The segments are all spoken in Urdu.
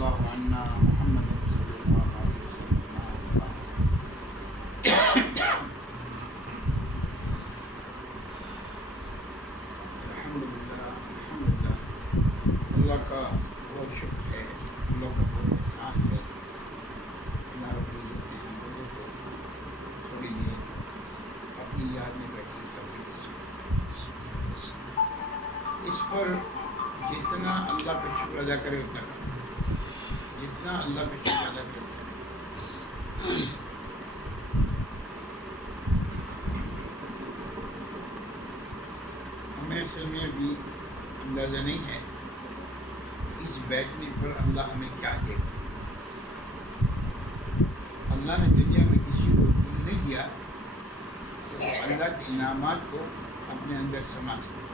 اللہ عنہ محمد صلی اللہ علیہ وسلم. الحمدللہ اللہ کا بہت شکر ہے، اللہ کا بہت احسان ہے. اللہ رب العزت نے ہم لوگوں کو تھوڑی دیر اپنی یاد میں بیٹھنے کا اس پر جتنا اللہ کا شکر ادا کرے اتنا کرے، جتنا اللہ کا شکر ادا کرے اتنا کرے. ہمیں اصل میں ابھی اندازہ نہیں ہے اس بیٹھنے پر اللہ ہمیں کیا دے گا. اللہ نے دنیا میں کسی کو علم نہیں دیا تو اللہ کے انعامات کو اپنے اندر سما سکے.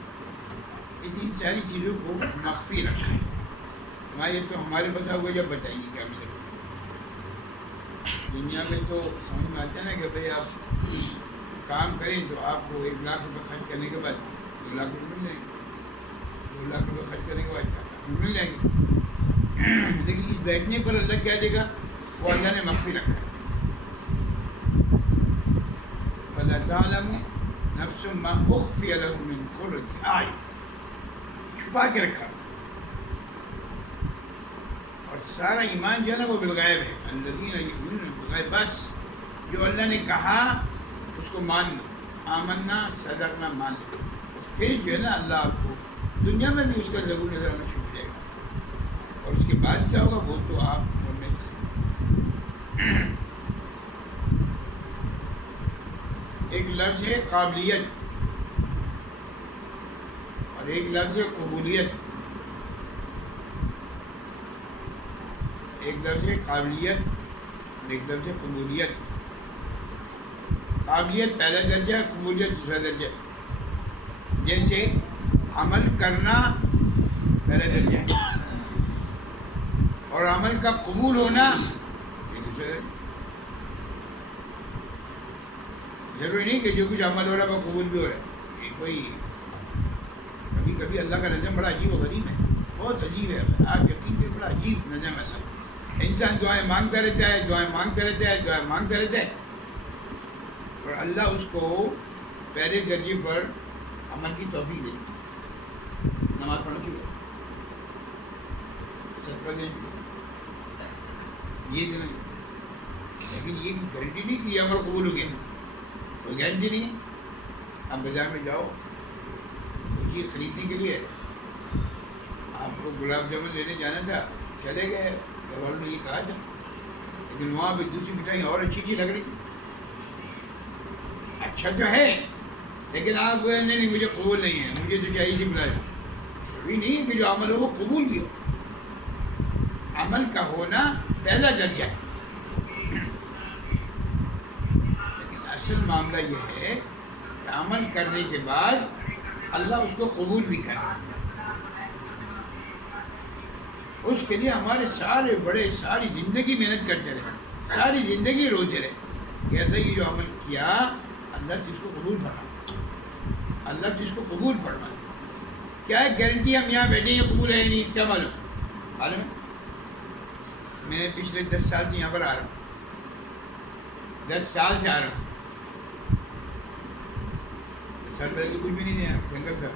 ان ساری چیزوں کو مخفی رکھا ہے. یہ تو ہمارے پاس ہوگا جب بتائیں گے کیا ملے گا. دنیا میں تو سمجھ میں آتا ہے نا کہ بھئی آپ کام کریں تو آپ کو 1 لاکھ روپے خرچ کرنے کے بعد 2 لاکھ روپے مل جائیں گے. 2 لاکھ روپے خرچ کرنے کے بعد 4 لاکھ روپے مل جائیں گے. لیکن اس بیٹھنے پر اللہ کیا دے گا وہ اللہ نے مخفی رکھا ہے. فَلَا تَعْلَمُ نَفْسٌ مَا أُخْفِيَ لَهُم مِّن قُرَّةِ أَعْيُنٍ، چھپا کے رکھا. اور سارا ایمان جو ہے نا وہ بالغیب ہے. الذین یؤمنون بالغیب، بس جو اللہ نے کہا اس کو مان لو. آمنا صدقنا مان لو. بس پھر جو ہے نا اللہ آپ کو دنیا میں بھی اس کا ضرور نظر آنا شروع ہو جائے گا. اور اس کے بعد کیا ہوگا وہ تو آپ بولنے تھے. ایک لفظ ہے قابلیت اور ایک لفظ ہے قبولیت. ایک لفظ ہے قابلیت اور ایک لفظ ہے قبولیت. قابلیت پہلا درجہ ہے، قبولیت دوسرا درجہ. جیسے عمل کرنا پہلا درجہ ہے اور عمل کا قبول ہونا یہ دوسرا درجہ. ضروری نہیں کہ جو کچھ عمل ہو رہا ہے وہ قبول بھی ہو رہا ہے. یہ کوئی کبھی کبھی اللہ کا نظم بڑا عجیب و غریب ہے، بہت عجیب ہے. آپ یقین کریں بڑا عجیب نظم ہے اللہ. انسان دعائیں مانگتا رہتا ہے، دعائیں مانگتا رہتا ہے، دعائیں مانگتا رہتا ہے، اور اللہ اس کو پہلے درجے پر عمل کی توفیق دے. نماز پڑھنا شروع کرو، صدقہ دینا شروع کرو، یہ دینا. لیکن یہ گارنٹی نہیں کہ یہ عمل قبول ہو گیا، کوئی گارنٹی نہیں ہے. آپ بازار میں جاؤ کوئی چیز خریدنے کے لیے، آپ کو گلاب جامن لینے جانا تھا، چلے گئے، گھر والوں نے یہ کہا تھا، لیکن وہاں پہ دوسری مٹھائی اور اچھی چیز لگ رہی. اچھا تو ہے لیکن آپ نہیں مجھے قبول نہیں ہے، مجھے تو چاہیے بلا جاؤ. ضروری نہیں ہے کہ جو عمل ہو وہ قبول بھی ہو. عمل کا ہونا پہلا درجہ ہے، لیکن اصل معاملہ یہ ہے کہ عمل کرنے کے بعد اللہ اس کو قبول بھی کرے. اس کے لیے ہمارے سارے بڑے ساری زندگی محنت کرتے رہے، ساری زندگی روتے رہے کہ اللہ یہ جو عمل کیا اللہ تجھ کو قبول فرمائے، اللہ تجھ کو قبول فرمائے. کیا ہے گارنٹی ہم یہاں بیٹھے ہیں قبول ہے نہیں؟ کیا معلوم ہے؟ میں پچھلے 10 سال سے یہاں پر آ رہا ہوں، 10 سال سے آ رہا ہوں. 10 سال پہلے تو کچھ بھی نہیں دیا، جنگل تھا.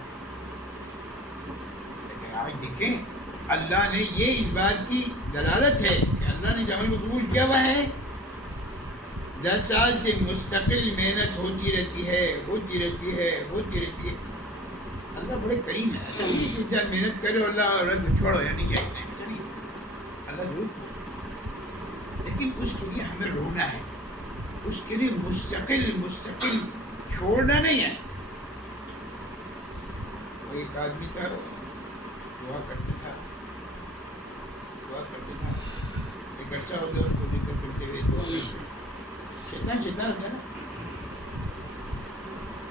لیکن آج دیکھیں اللہ نے یہ اس بات کی دلالت ہے کہ اللہ نے عمل کو قبول کیا ہوا ہے. 10 سال سے مستقل محنت ہوتی رہتی ہے، ہوتی رہتی ہے، ہوتی رہتی ہے. اللہ بڑے کریم ہے. ایسا نہیں کہ انسان محنت کرے اللہ رد چھوڑو یعنی کیا نہیں، ایسا نہیں. اللہ ضرور چھوڑو، لیکن اس کے لیے ہمیں رونا ہے، اس کے لیے مستقل چھوڑنا نہیں ہے. وہ ایک آدمی تھا، دعا کرتا تھا، ایک عرصہ ہو گیا اس کو ذکر کرتے ہوئے دعا کرتے. شیطان ہوتا ہے نا،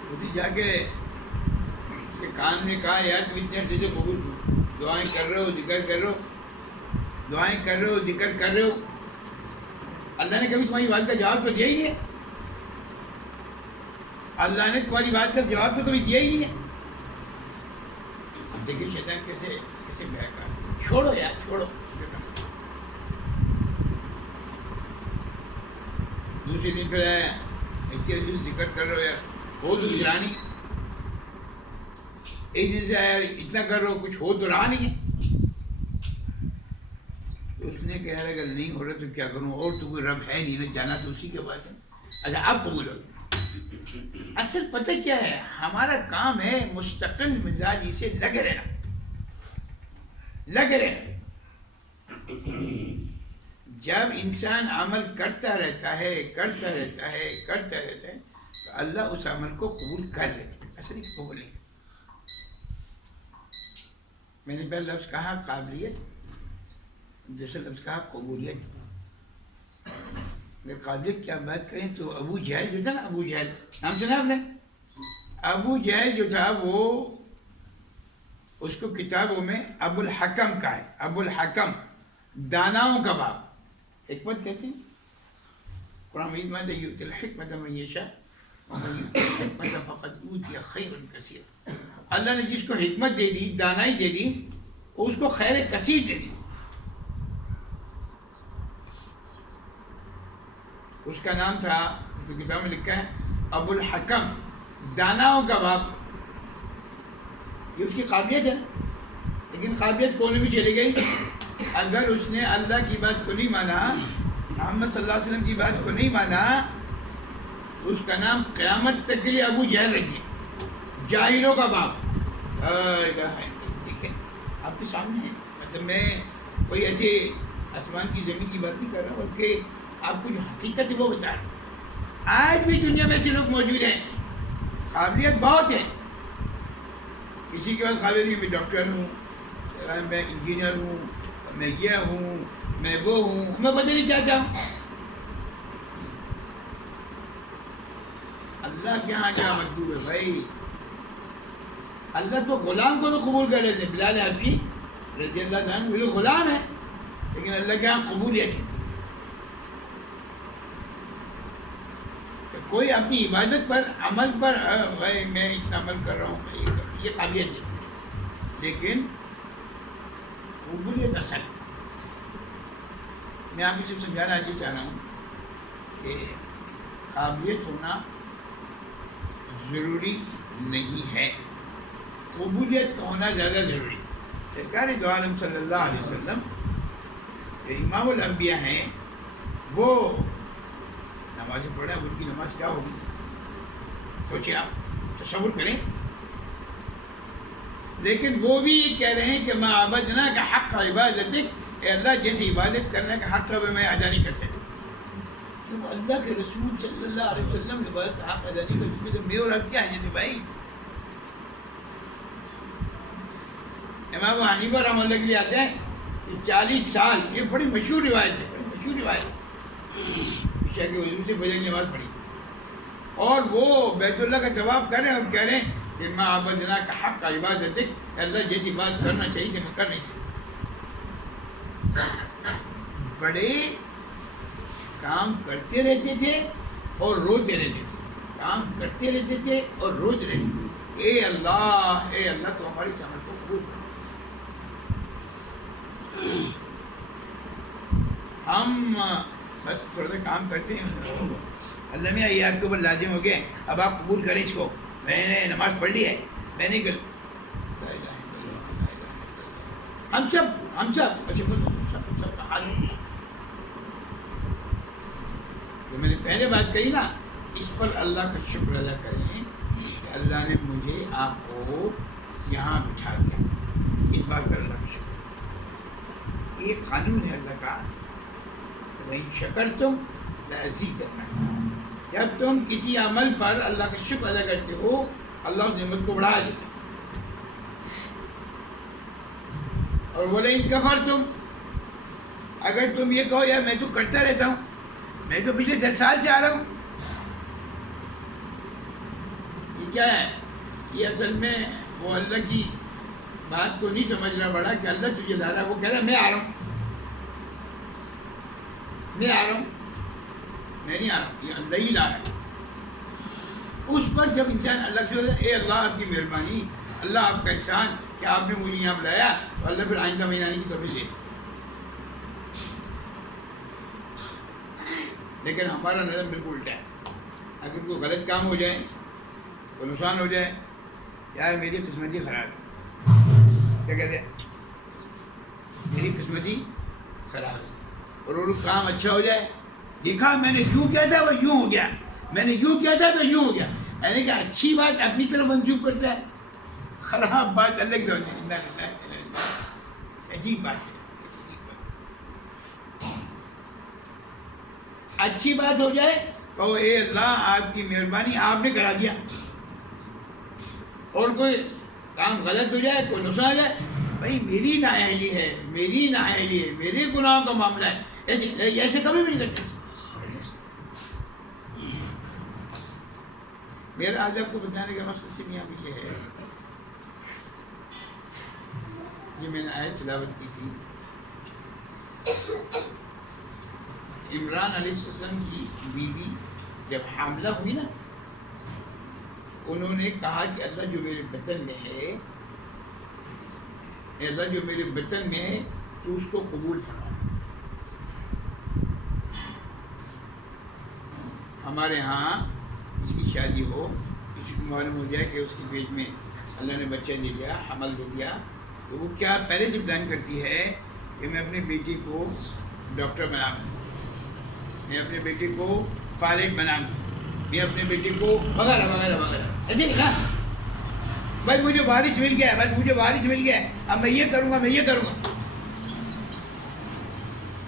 خود ہی جا کے اس کے کان میں کہا یار تم اتنے عرصے سے قبول دعائیں کر رہے ہو، ذکر کر رہے ہو، دعائیں کر رہے ہو، ذکر کر رہے ہو، اللہ نے کبھی تمہاری بات کا جواب تو دیا ہی نہیں ہے. اللہ نے تمہاری بات کا جواب تو کبھی دیا ہی نہیں ہے. اب دیکھیے شیطان کیسے بہکا. چھوڑو یار چھوڑو. دوسرے دن پھر آیا ذکر کر رہے ہو یار، ہو تو رہا نہیں. ایک دن سے آیا اتنا کر رہا ہو، کچھ ہو تو رہا نہیں ہے. اس نے کہا اگر نہیں ہو رہا تو کیا کروں، اور تو کوئی رب ہے نہیں نا، جانا تو اسی کے پاس ہے. اچھا اب قبول ہو. اصل پتہ کیا ہے، ہمارا کام ہے مستقل مزاجی سے لگے رہنا، لگے رہنا. جب انسان عمل کرتا رہتا ہے کرتا رہتا ہے کرتا رہتا ہے تو اللہ اس عمل کو قبول کر لیتا ہے. اصل قبول نہیں. میں نے پہلا لفظ کہا قابلیت، دوسرا لفظ کہا قبولیت. اگر قابلیت کی آپ بات کریں تو ابو جہل جو تھا نا، ابو جہل نام سنا آپ نے؟ ابو جہل جو تھا وہ، اس کو کتابوں میں ابو الحکم کا ہے. ابو الحکم داناؤں کا باپ، حکمت کہتے ہیں. قرآن مجید میں یؤتی الحکمۃ من یشاء ومن یؤت الحکمۃ فقد اوتی خیرا کثیرا. اللہ نے جس کو حکمت دے دی، دانائی دے دی، اس کو خیر کثیر دے دی. اس کا نام تھا، جو کتاب میں لکھا ہے ابو الحکم داناؤں کا باپ. یہ اس کی قابلیت ہے، لیکن قابلیت کونے بھی چلی گئی. اگر اس نے اللہ کی بات کو نہیں مانا، محمد صلی اللہ علیہ وسلم کی بات کو نہیں مانا، تو اس کا نام قیامت تک کے لیے ابو جہل رکھ دیا، جاہلوں کا باپ. دیکھیں آپ کے سامنے ہے. مطلب میں کوئی ایسے آسمان کی زمین کی بات نہیں کر رہا، بلکہ آپ کو جو حقیقت ہے وہ بتا رہا. آج بھی دنیا میں ایسے لوگ موجود ہیں، قابلیت بہت ہے. کسی کے پاس قابلیت نہیں، میں ڈاکٹر ہوں، میں انجینئر ہوں، میں یہ ہوں، میں وہ ہوں، میں پتہ نہیں کیا کیا. اللہ کے یہاں کیا مطلوب ہے بھائی؟ اللہ تو غلام کو تو قبول کر لیتے. بلال حبشی رضی اللہ عنہ وہ غلام ہے، لیکن اللہ کے یہاں قبولیت ہے. کوئی اپنی عبادت پر، عمل پر بھائی میں اتنا عمل کر رہا ہوں، یہ قابلیت ہے، لیکن قبولیت اصل ہے. میں آپ کو صرف سمجھانا یہ چاہ رہا ہوں کہ قابلیت ہونا ضروری نہیں ہے، قبولیت ہونا زیادہ ضروری ہے. سرکار دو عالم صلی اللہ علیہ وسلم جو امام الانبیاء ہیں، وہ نماز پڑھیں، اب ان کی نماز کیا ہوگی؟ سوچیں، آپ تصور کریں. لیکن وہ بھی یہ کہہ رہے ہیں کہ ما عبدنا کا حق عبادتک، اے اللہ جیسی عبادت کرنے کا حق اب میں ادا نہیں کر سکتا. جب اللہ کے رسول صلی اللہ علیہ وسلم عبادت کا حق ادا نہیں کر سکتے تو میں اور اب کیا ہے جیسے بھائی؟ امام حنیفہ رحمۃ اللہ کے لیے آتے ہیں کہ 40 سال، یہ بڑی مشہور روایت ہے، بڑی مشہور روایت ہے. عشاء کے وضو سے فجر کی نماز پڑھی اور وہ بیت اللہ کا طواف کر رہے ہیں اور کہہ رہے ہیں کہ ما عبدنا کا حق عبادتک، اللہ جیسی بات کرنا چاہیے تھے میں کر نہیں سکتا. بڑے کام کرتے رہتے تھے اور روتے رہتے تھے، کام کرتے رہتے تھے اور روتے رہتے تھے. اے اللہ تو ہماری اس عمل کو قبول کر. ہم بس تھوڑا سا کام کرتے ہیں، اللہ میاں یہ آپ کے اوپر لازم ہو گئے، اب آپ قبول کریں اس کو. میں نے نماز پڑھ لی ہے، میں نہیں کر. ہم سب سب کا حال ہے. جو میں نے پہلے بات کہی نا، اس پر اللہ کا شکر ادا کریں کہ اللہ نے مجھے آپ کو یہاں بٹھا دیا. اس بات پر اللہ کا شکر. یہ قانون ہے اللہ کا، وَإِن شَكَرْتُمْ لَأَزِيدَنَّكُمْ. جب تم کسی عمل پر اللہ کا شکر ادا کرتے ہو، اللہ اس نعمت کو بڑھا دیتا ہے. اور وَلَئِن كَفَرْتُمْ، اگر تم یہ کہو یار میں تو کرتا رہتا ہوں، میں تو پچھلے 10 سال سے آ رہا ہوں، یہ کیا ہے؟ یہ اصل میں وہ اللہ کی بات کو نہیں سمجھ رہا بڑا کہ اللہ تجھے لا رہا ہے. وہ کہہ رہا ہے میں آ رہا ہوں، میں آ رہا ہوں، میں نہیں آ رہا ہوں، یہ اللہ ہی لا رہا ہے. اس پر جب انسان اللہ سے ہوتا ہے، اے اللہ آپ کی مہربانی، اللہ آپ کا احسان کہ آپ نے مجھے یہاں بلایا، تو اللہ پھر آئندہ مہینے آنے کی توفیق دے. لیکن ہمارا نظم بالکل الٹا ہے. اگر کوئی غلط کام ہو جائے، کوئی نقصان ہو جائے، یار میری قسمت ہی خراب ہے. کیا کہتے ہیں؟ میری قسمت ہی خراب ہے. اور وہ کام اچھا ہو جائے، دیکھا میں نے یوں کیا تھا وہ یوں ہو گیا، میں نے یوں کیا تھا تو یوں ہو گیا. یعنی کہ اچھی بات اپنی طرف منسوخ کرتا ہے، خراب بات اللہ کی طرف. عجیب بات ہے. اچھی بات ہو جائے کہو اے اللہ آپ کی مہربانی آپ نے کرا دیا. اور کوئی کام غلط ہو جائے، کوئی نقصان ہو جائے، بھائی میری نااہلی ہے، میری نااہلی ہے، میرے گناہوں کا معاملہ ہے. ایسے کبھی بھی نہیں کرتے. میرا آج آپ کو بتانے کا مقصد صرف یہاں پہ یہ ہے، یہ میں نے آیت تلاوت کی تھی. عمران علیہ السلام کی بیوی جب حاملہ ہوئی نا، انہوں نے کہا کہ اللہ جو میرے بطن میں ہے، اے اللہ جو میرے بطن میں ہے تو اس کو قبول فرما. ہمارے ہاں اس کی شادی ہو، کسی کو معلوم ہو جائے کہ اس کی پیٹ میں اللہ نے بچہ دے دیا، حمل دے دیا، تو وہ کیا پہلے سے پلان کرتی ہے کہ میں اپنے بیٹی کو ڈاکٹر بناؤں، میں اپنے بیٹے کو پائلٹ بناؤں، میں اپنے بیٹے کو وغیرہ وغیرہ وغیرہ. ایسے نہیں نا بھائی مجھے وارث مل گیا، بس مجھے وارث مل گیا، اب میں یہ کروں گا، میں یہ کروں گا.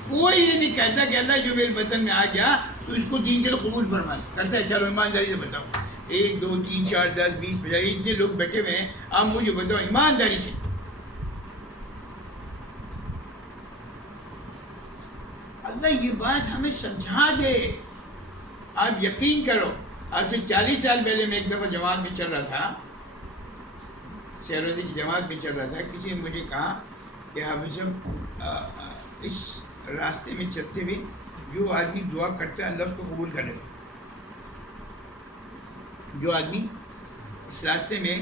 کوئی یہ نہیں کہتا کہ اللہ جو میرے بطن میں آ گیا تو اس کو دین کے لیے قبول فرما کرتا ہے. چلو ایمانداری سے بتاؤ، 1 2 3 4 10 20 50 اتنے لوگ بیٹھے ہوئے ہیں، آپ مجھے بتاؤ ایمانداری سے. اللہ یہ بات ہمیں سمجھا دے. آپ یقین کرو، آج سے 40 سال پہلے میں ایک دفعہ جماعت میں چل رہا تھا، سیروزی کی جماعت میں چل رہا تھا. کسی نے مجھے کہا کہ حافظ صاحب اس راستے میں چلتے ہوئے جو آدمی دعا کرتا ہے اللہ اس کو قبول کر لیتا ہے. جو آدمی اس راستے میں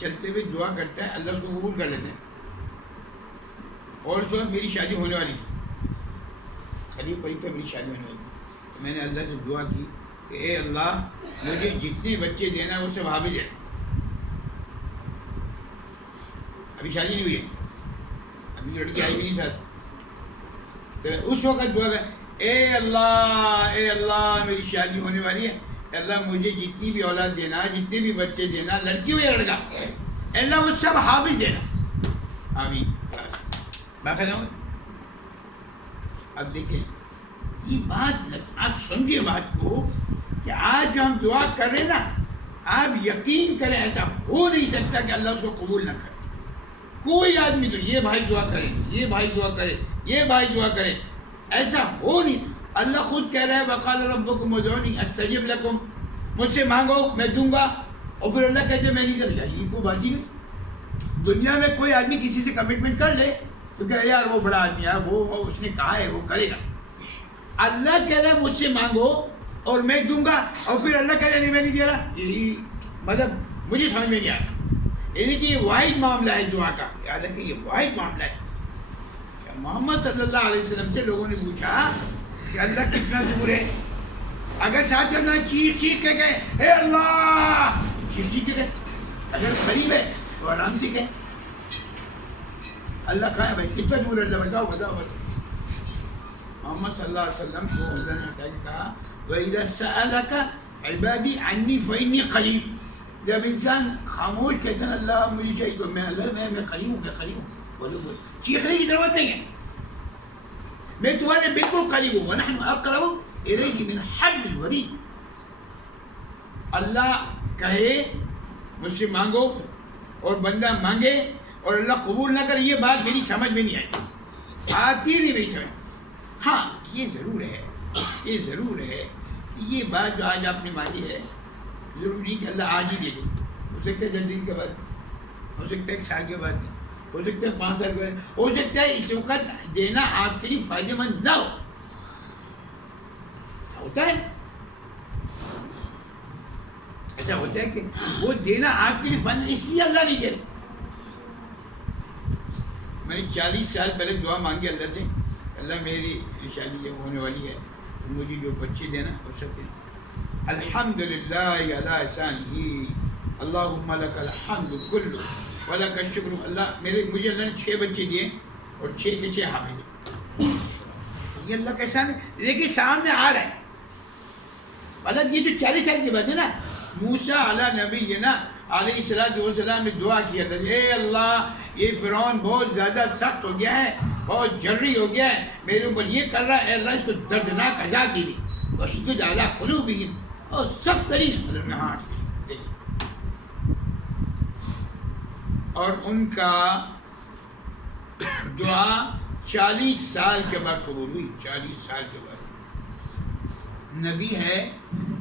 چلتے ہوئے دعا کرتا ہے اللہ اس کو قبول کر لیتا ہے. اور اس وقت میری شادی ہونے والی تھی، قریب قریب تک میری شادی ہونے والی تھی. میں نے اللہ سے دعا کی کہ اے اللہ مجھے جتنے بچے دینا وہ سب حافظ ہے. ابھی شادی نہیں ہوئی ہے، ابھی لڑکی آئی بھی نہیں ساتھ. تو اس وقت دعا کر اے اللہ میری شادی ہونے والی ہے، اے اللہ مجھے جتنی بھی اولاد دینا، جتنے بھی بچے دینا، لڑکی ہو یا لڑکا، اے اللہ وہ سب حافظ دینا. آمین. باقاعدہ. اب دیکھیں یہ بات، آپ سمجھے بات کو کہ آج جو ہم دعا کر رہے ہیں نا، آپ یقین کریں ایسا ہو نہیں سکتا کہ اللہ اس کو قبول نہ کرے. کوئی آدمی تو یہ بھائی دعا کرے، یہ بھائی دعا کرے، یہ بھائی دعا کرے، ایسا ہو نہیں. اللہ خود کہہ رہا ہے وقال ربکم ادعونی استجب لکم، مجھ سے مانگو میں دوں گا. اور پھر اللہ کہتے میں نہیں کرتا. یہ کوئی بات ہی نہیں. دنیا میں کوئی آدمی کسی سے کمٹمنٹ کر لے تو کہ یار وہ بڑا آدمی ہے، وہ اس نے کہا ہے وہ کرے گا. اللہ کہہ رہا ہے مجھ سے مانگو اور میں دوں گا، اور پھر اللہ کہہ رہا نہیں میں نہیں دے رہا. یہی مطلب مجھے سمجھ میں نہیں آتا. یعنی کہ یہ واحد معاملہ ہے دعا کا. یاد ہے کہ یہ واحد معاملہ ہے. محمد صلی اللہ علیہ وسلم سے لوگوں نے پوچھا کہ اللہ کتنا دور ہے. اگر ساتھ چلنا چیخ چیخ کے گئے اے اللہ، چیخ چیخ کے گئے. اگر قریب ہے تو آرام سے گئے. اللہ کہاں ہے بھائی، کتنا دور ہے اللہ، بتاؤ بتاؤ بتاؤ. محمد صلی اللہ علیہ وسلم کو اللہ نے کہا وَإِذَا سَأَلَكَ عِبَادِي عَنِّي فَإِنِّي قَرِيبٌ. جب انسان خاموش کہتے ہیں اللہ مجھے چاہیے تو میں اللہ میں قریب ہوں، میں قریب ہوں. بولو بولو، چیخنے کی ضرورت نہیں ہے، میں تمہارے بالکل قریب ہوں. وَنَحْنُ أَقْرَبُ إِلَيْهِ مِنْ حَبْلِ الْوَرِيدِ. اللہ کہے مجھ سے مانگو اور بندہ مانگے اور اللہ قبول نہ کرے، یہ بات میری سمجھ میں نہیں آتی نہیں میری سمجھ. ہاں یہ ضرور ہے، یہ ضرور ہے کہ یہ بات جو آج آپ نے مانی ہے ضروری کہ اللہ آج ہی دے دے. ہو سکتا ہے 10 دن کے بعد، ہو سکتا ہے 1 سال کے بعد، ہو سکتا ہے 5 سال کے بعد، ہو سکتا ہے اس وقت دینا آپ کے لیے فائدہ مند نہ ہو. ایسا ہوتا ہے، ایسا ہوتا ہے کہ وہ دینا آپ کے لیے فائدہ اس لیے اللہ نہیں دے رہا. میں نے 40 سال پہلے دعا مانگی اللہ سے، اللہ میری شادی جب ہونے والی ہے مجھے جو بچے دینا ہو سکے. الحمدللہ علی احسانہ اللہم لک الحمد کلہ ولک الشکر. مجھے اللہ نے 6 بچے دیے اور 6 کے 6 حافظ ہیں. یہ اللہ کا احسان ہے. دیکھیے سامنے آ رہا ہے. مطلب یہ جو 40 سال کی بات ہے نا, موسیٰ علی نبینا علیہ الصلوۃ والسلام نے دعا کی اللہ, اے اللہ یہ فرعون بہت زیادہ سخت ہو گیا ہے, بہت جری ہو گیا ہے, میرے اوپر یہ کر رہا ہے, اے اللہ اس کو دردناک عذاب دیجیے. واشدد علی قلوبہم, اور سخت ترین حضرت میں ہاتھ دیکھیے. اور ان کا دعا 40 سال کے بعد قبول ہوئی. 40 سال کے بعد. نبی ہے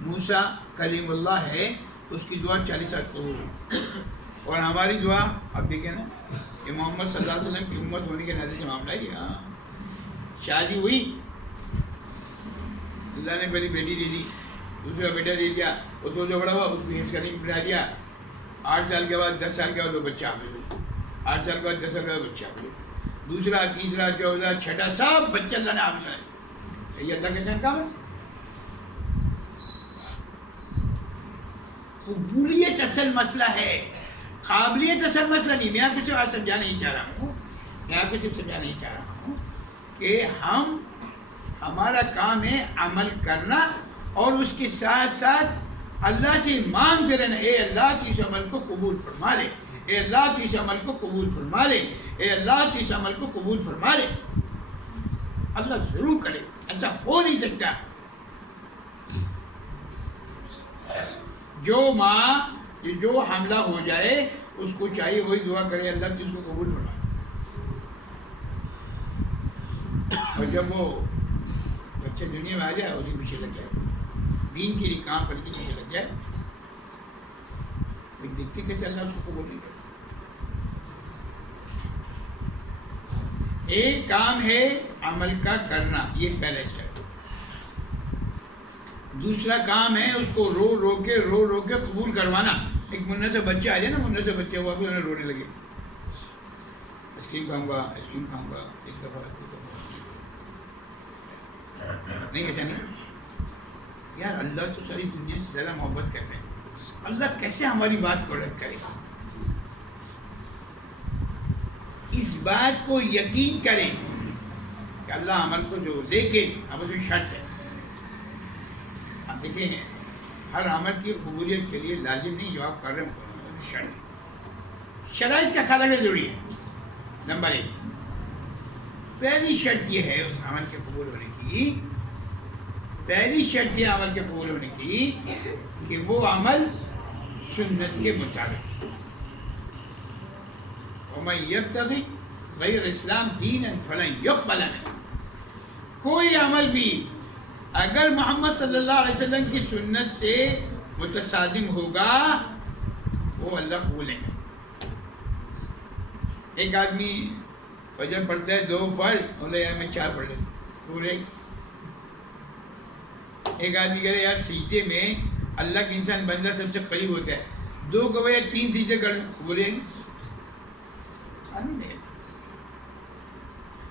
موسیٰ کلیم اللہ ہے, اس کی دعا 40 سال قبول ہوئی. اور ہماری دعا آپ دیکھیں نا کہ محمد صلی اللہ علیہ وسلم کی امت ہونے کے نظر سے معاملہ ہے. ہاں شادی ہوئی, اللہ نے پہلی بیٹی دے دی, دوسرا بیٹا دے دیا, وہ تو بڑا ہوا اس کو حفظ کرنے بٹھا دیا. 8 سال کے بعد 10 سال کے بعد وہ بچہ آپ لے. 8 سال کے بعد 10 سال کے بعد بچہ آپ لے. دوسرا تیسرا 14 چھٹا سب بچہ اللہ نے آپ لائے. یہ اللہ کے چند کام ہے. قبولیت اصل مسئلہ ہے, قابلیت اصل مسئلہ نہیں. میں آپ کو صرف سمجھانا نہیں چاہ رہا ہوں کہ ہمارا کام ہے عمل کرنا, اور اس کے ساتھ ساتھ اللہ سے مانگتے رہنا, اے اللہ تو اس عمل کو قبول فرما لے, اے اللہ تو اس عمل کو قبول فرما لے, اے اللہ تو اس عمل کو قبول فرما لے. اللہ ضرور کرے, ایسا ہو نہیں سکتا. جو ماں جو حاملہ ہو جائے اس کو چاہیے وہی دعا کرے اللہ کی اس کو قبول فرمائے. اور جب وہ بچے دنیا میں آ جائے اسی پیچھے لگ جائے, دین کے لیے کام کرنے کے پیچھے لگ جائے, کوئی دیکھتے کیسے اللہ اس کو قبول نہیں کرے. ایک کام ہے عمل کا کرنا, یہ پہلا اسٹیپ. دوسرا کام ہے اس کو رو رو کے قبول کروانا. ایک منہ سے بچہ آ جائے نا, منہ سے بچے ہوا بھی انہیں رونے لگے, آئس کریم کھاؤں گا, ایک دفعہ نہیں, ایسا نہیں یار. اللہ تو ساری دنیا سے زیادہ محبت کرتے ہیں. اللہ کیسے ہماری بات کو رد کرے گا؟ اس بات کو یقین کریں کہ اللہ عمل کو جو, لیکن اب اس میں شرط ہے. آپ دیکھیں ہر عمل کی قبولیت کے لیے لازم نہیں جو آپ کر رہے ہیں, شرائط کا خیال رکھنا ضروری ہے. نمبر 1, پہلی شرط یہ ہے اس عمل کے قبول ہونے کی, پہلی شرط یہ عمل کے قبول ہونے کی کہ وہ عمل سنت کے مطابق. وَمَن يَبْتَغِ غَيْرَ الْإِسْلَامِ دِينًا فَلَن يُقْبَلَ مِنْهُ. کوئی عمل بھی اگر محمد صلی اللہ علیہ وسلم کی سنت سے متصادم ہوگا وہ اللہ قبول نہیں کرے. ایک آدمی فجر پڑھتا ہے 2 فرض, بولے یار میں 4 پڑھ لیتا پورے. ایک آدمی کہہ رہے یار سجدے میں اللہ کے انسان بندہ سب سے قریب ہوتا ہے, 2 کے بجائے 3 سجدے کر لوں, بولے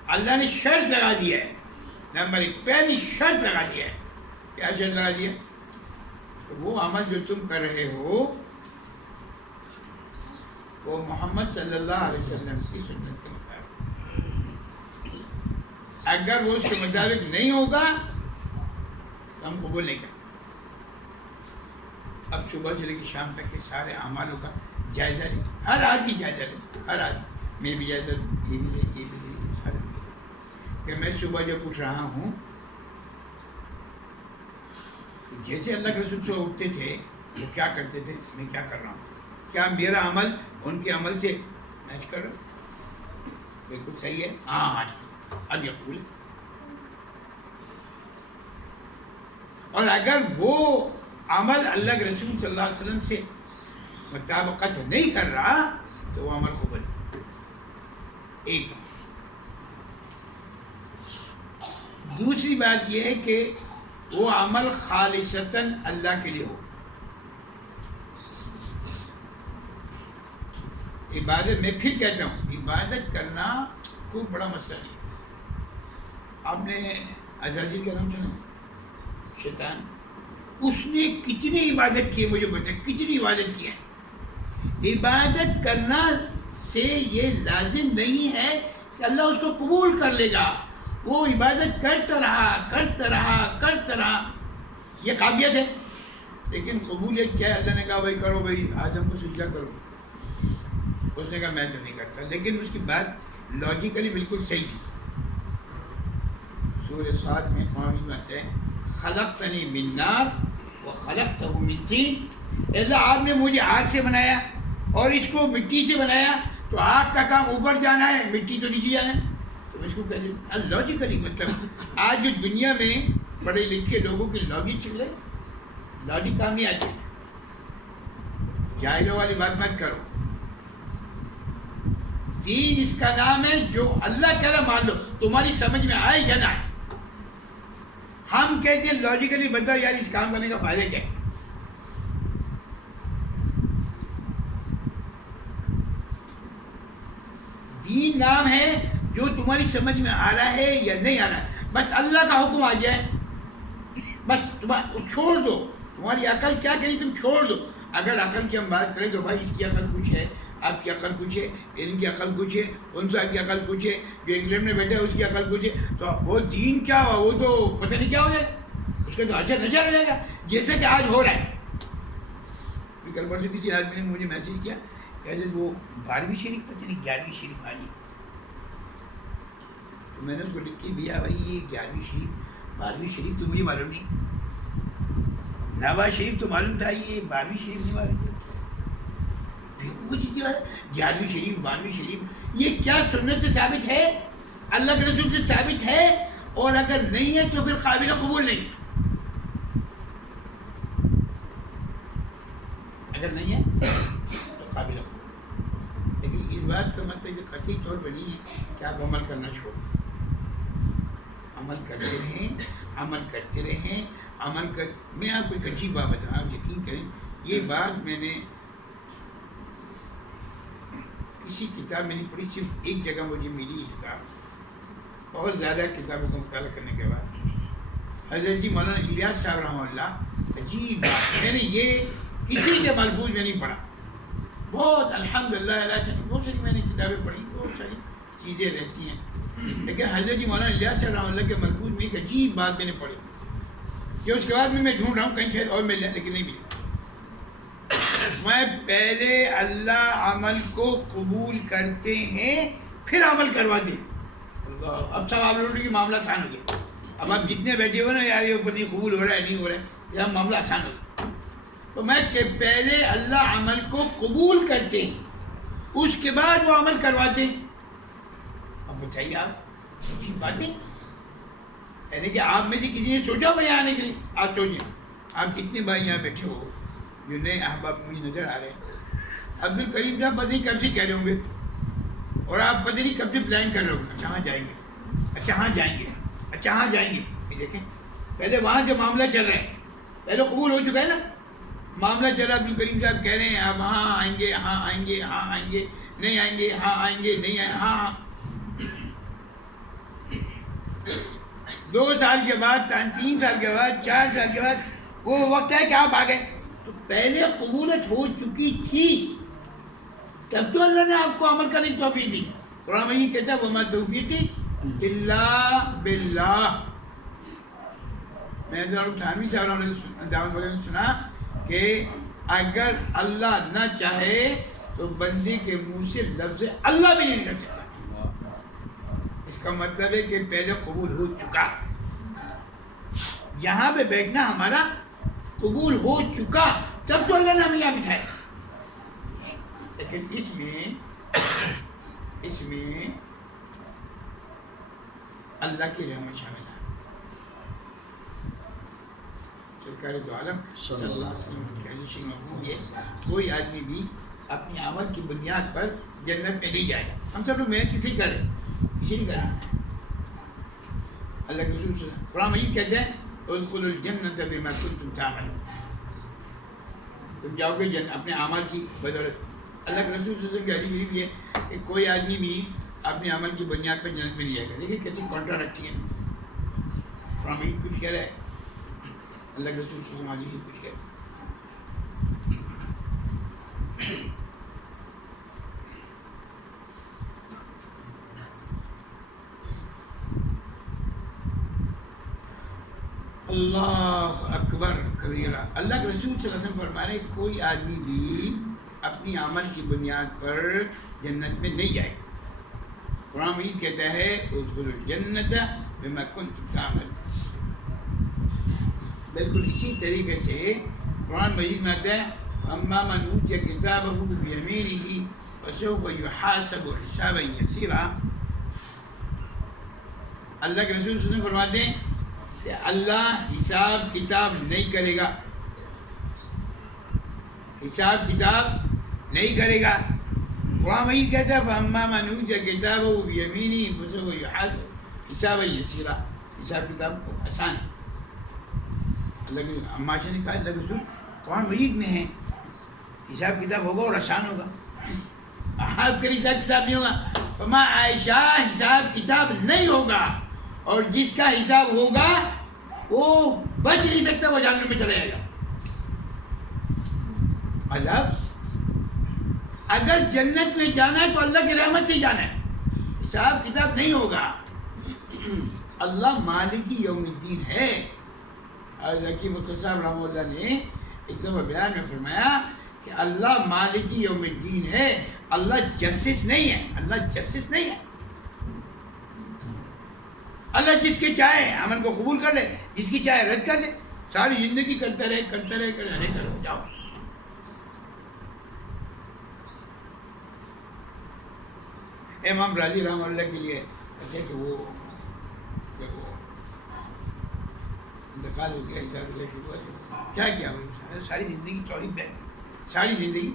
اللہ نے شرط لگا دیا ہے. نمبر 1 پہلی شرط لگا دیا ہے. کیا شرط لگا دیا؟ وہ عمل جو تم کر رہے ہو وہ محمد صلی اللہ علیہ وسلم کی سنت کے مطابق. اگر وہ اس کے مطابق نہیں ہوگا تو ہم قبول نہیں کریں. اب صبح سے لے کے شام تک کے سارے اعمالوں کا جائزہ لیں, ہر آدمی جائزہ لیں, ہر آدمی. میں بھی جائزہ لوں, یہ بھی لے, یہ بھی لے, سارے بھی لے. کہ میں صبح جب اٹھ رہا ہوں جیسے اللہ کے رسول سے اٹھتے تھے وہ کیا کرتے تھے, میں کیا کر رہا ہوں, کیا میرا عمل ان کے عمل سے میچ کر رہا ہوں؟ بالکل صحیح ہے. ہاں اب یہ قبول ہے. اور اگر وہ عمل اللہ کے رسول صلی اللہ علیہ وسلم سے مطابقت نہیں کر رہا تو وہ عمل قبول ہے. ایک دوسری بات یہ ہے کہ وہ عمل خالصتاً اللہ کے لیے ہو. عبادت, میں پھر کہتا ہوں, عبادت کرنا کوئی بڑا مسئلہ نہیں. آپ نے عزازیل کا نام سنا؟ شیطان اس نے کتنی عبادت کی مجھے بتائیں، کتنی عبادت کی ہے. عبادت کرنا سے یہ لازم نہیں ہے کہ اللہ اس کو قبول کر لے گا. وہ عبادت کرتا رہا. یہ قابلیت ہے، لیکن قبولیت کیا ہے؟ اللہ نے کہا بھائی کرو، بھائی آدم کو سجدہ کرو. اس نے کہا میں تو نہیں کرتا، لیکن اس کی بات لاجیکلی بالکل صحیح تھی. سورہ صاد میں قرآن میں آتا ہے خلقتنی من نار وخلقتہ من طین. اللہ آپ نے مجھے آگ سے بنایا اور اس کو مٹی سے بنایا، تو آگ کا کام اوپر جانا ہے، مٹی تو نیچے جانا ہے. تو اس کو کیسے لاجیکلی، مطلب آج جو دنیا میں پڑھے لکھے لوگوں کی لاجک چلے، لاجک کام نہیں آتی. جاہلوں والی بات مت کرو. دین اس کا نام ہے جو اللہ کہہ رہا مان لو، تمہاری سمجھ میں آئے یا نہ آئے. ہم کہتے ہیں لاجیکلی بتاؤ یار اس کام کرنے کا فائدہ کیا ہے. دین نام ہے جو تمہاری سمجھ میں آ رہا ہے یا نہیں آ رہا ہے، بس اللہ کا حکم آ جائے، بس چھوڑ دو. تمہاری عقل کیا کری تم چھوڑ دو. اگر عقل کی ہم بات کریں تو بھائی اس کی عقل کچھ ہے، آپ کی عقل کچھ ہے، ان کی عقل کچھ ہے، ان صاحب کی عقل کچھ ہے، جو انگلینڈ میں بیٹھا ہے اس کی عقل کچھ ہے. تو وہ دین کیا ہوا؟ وہ تو پتہ نہیں کیا ہو جائے، اس کا تو اچھا نظر ہو جائے گا، جیسے کہ آج ہو رہا ہے. کل پرسوں کسی آدمی نے مجھے میسیج کیا کہ وہ 12ویں شریف پتہ نہیں 11ویں شریف آ رہی ہے. تو میں نے اس کو لکھ کے دیا بھائی یہ 11ویں شریف 12ویں شریف تو مجھے معلوم نہیں، نواز شریف تو معلوم تھا، یہ 12ویں شریف نہیں معلوم. کچھ 11ویں شریف 12ویں شریف یہ کیا سنت سے ثابت ہے؟ اللہ کے رسول سے ثابت ہے؟ اور اگر نہیں ہے تو پھر قابل قبول نہیں. اگر نہیں ہے تو قابل قبول. لیکن اس بات کا مطلب یہ قطعی طور پر نہیں ہے کہ آپ عمل کرنا چھوڑیں. عمل کرتے رہیں. میں آپ کو ایک عجیب بات بتاؤں، آپ یقین کریں، یہ بات میں نے کسی کتاب میں نہیں پڑھی، صرف ایک جگہ مجھے ملی یہ کتاب. بہت زیادہ کتابوں کا مطالعہ کرنے کے بعد حضرت جی مولانا الیاس صاحب رحمہ اللہ، عجیب بات، میں نے یہ کسی کے ملفوظ میں نہیں پڑھا. بہت الحمدللہ بہت ساری میں نے کتابیں پڑھی، بہت ساری چیزیں رہتی ہیں، لیکن حضرت جی مولانا الیاس صاحب رحمہ اللہ کے ملفوظ میں ایک عجیب بات میں نے پڑھی کہ اس کے بعد میں ڈھونڈ رہا ہوں کہیں شاید اور مل جائے، لیکن نہیں ملی. میں پہلے اللہ عمل کو قبول کرتے ہیں پھر عمل کرواتے. اللہ، اب سب آپ لوگوں کی معاملہ آسان ہو گیا. اب آپ جتنے بیٹھے ہوئے نا یار یہ پتہ نہیں قبول ہو رہا ہے نہیں ہو رہا ہے، یہ معاملہ آسان ہو گیا. تو میں کہ پہلے اللہ عمل کو قبول کرتے ہیں اس کے بعد وہ عمل کرواتے ہیں. اب بتائیے آپ کی باتیں، یعنی کہ آپ میں سے کسی نے سوچا ہوگا یہاں آنے کے لیے؟ آپ سوچیں، آپ کتنے بھائی یہاں بیٹھے ہو جو نئے احباب مجھے نظر آ رہے ہیں. عبد الکریم صاحب پتہ نہیں کب سے کہہ رہے ہوں گے، اور آپ پتہ نہیں کب سے پلان کر رہے ہوں گے، اچھا ہاں جائیں گے، اچھا ہاں جائیں گے، اچھا ہاں جائیں گے. یہ دیکھیں پہلے وہاں سے معاملہ چل رہا ہے، پہلے قبول ہو چکا ہے نا معاملہ چلا. عبد الکریم صاحب کہہ رہے ہیں آپ ہاں آئیں گے، ہاں آئیں گے، ہاں آئیں گے، نہیں آئیں گے، ہاں آئیں گے، نہیں آئیں، ہاں 2 سال کے بعد 3 سال کے بعد 4 سال کے بعد وہ وقت ہے کہ آپ آ گئے. تو پہلے قبولت ہو چکی تھی، تب تو اللہ نے آپ کو عمل کرنے کی توفیق دی. قرآن مجید کہتا ہے وما توفیقی الا باللہ. میں تھانوی صاحب نے دعوت وغیرہ سنا کہ اگر اللہ نہ چاہے تو بندے کے منہ سے لفظ اللہ بھی نہیں نکل سکتا. اس کا مطلب ہے کہ پہلے قبول ہو چکا. یہاں پہ بیٹھنا ہمارا قبول ہو چکا، تب تو اللہ نے ہمیں یہاں بٹھایا. لیکن اس میں اللہ کی رحمت شامل ہے. سرکار دو عالم صلی اللہ علیہ وسلم کی حدیث مفہوم ہے کوئی آدمی بھی اپنی عمل کی بنیاد پر جنت میں نہیں جائے گا. ہم سب لوگ محنت کس لیے کر رہے ہیں؟ اسی لیے کر رہے ہیں. اللہ کے رسول صلی اللہ علیہ وسلم قرآن مجید کہتے ہیں ادخلوا الجنة بما کنتم تعملون، تم جاؤ گے اپنے اعمال کی بدولت. اللہ کے رسول صلی اللہ علیہ وسلم کی حدیث شریف یہ کہ کوئی آدمی بھی اپنے عمل کی بنیاد پر جنت میں نہیں جائے گا. دیکھیے کیسی کانٹرا رکھتی ہے. قرآن مجید کچھ کہہ رہا ہے اللہ کے رسول صلی اللہ علیہ وسلم کچھ کہتے ہیں. اللہ اکبر کبیرہ. اللہ کے رسول صلی اللہ علیہ وسلم فرما رہے ہیں کوئی آدمی بھی اپنی عمل کی بنیاد پر جنت میں نہیں جائے. قرآن مجید کہتا ہے ادخلوا الجنت بما کنتم تعملون. بالکل اسی طریقے سے قرآن مجید میں آتا ہے اما من اوتی کتابہ بیمینہ فسوف یحاسب حسابا یسیرا. اللہ کے رسول صلی اللہ علیہ وسلم فرماتے ہیں کہ اللہ حساب کتاب نہیں کرے گا, حساب کتاب نہیں کرے گا. قرآن مجید کہتا ہے فَأَمَّا مَنْ أُوتِيَ كِتَابَهُ بِيَمِينِهِ فَسَوْفَ يُحَاسَبُ حسابا یسیرا. حساب کتاب کو آسان ہے. اللہ کے عماشہ نے کہا اللہ کے رسول قرآن مجید میں ہے حساب کتاب ہوگا اور آسان ہوگا, آپ کے حساب کتاب نہیں ہوگا. فما عائشہ حساب کتاب نہیں ہوگا اور جس کا حساب ہوگا وہ بچ نہیں سکتا, وہ جہنم میں چلا جائے گا. مطلب اگر جنت میں جانا ہے تو اللہ کی رحمت سے جانا ہے, حساب کتاب نہیں ہوگا. اللہ مالک یوم الدین ہے. اور ذکی مفتی صاحب رحمہ اللہ نے ایک دفعہ بیان میں فرمایا کہ اللہ مالک یوم الدین ہے, اللہ جسٹس نہیں ہے. اللہ جسٹس نہیں ہے. اللہ جس کے چاہے عمل کو قبول کر لے, جس کی چاہے رد کر لے. ساری زندگی کرتے رہے کرو جاؤ. امام راضی رحمہ اللہ کے لیے اچھا کہ وہ جب وہ انتقال ہو گیا کیا کیا بھائی ساری زندگی توحید ہے, ساری زندگی.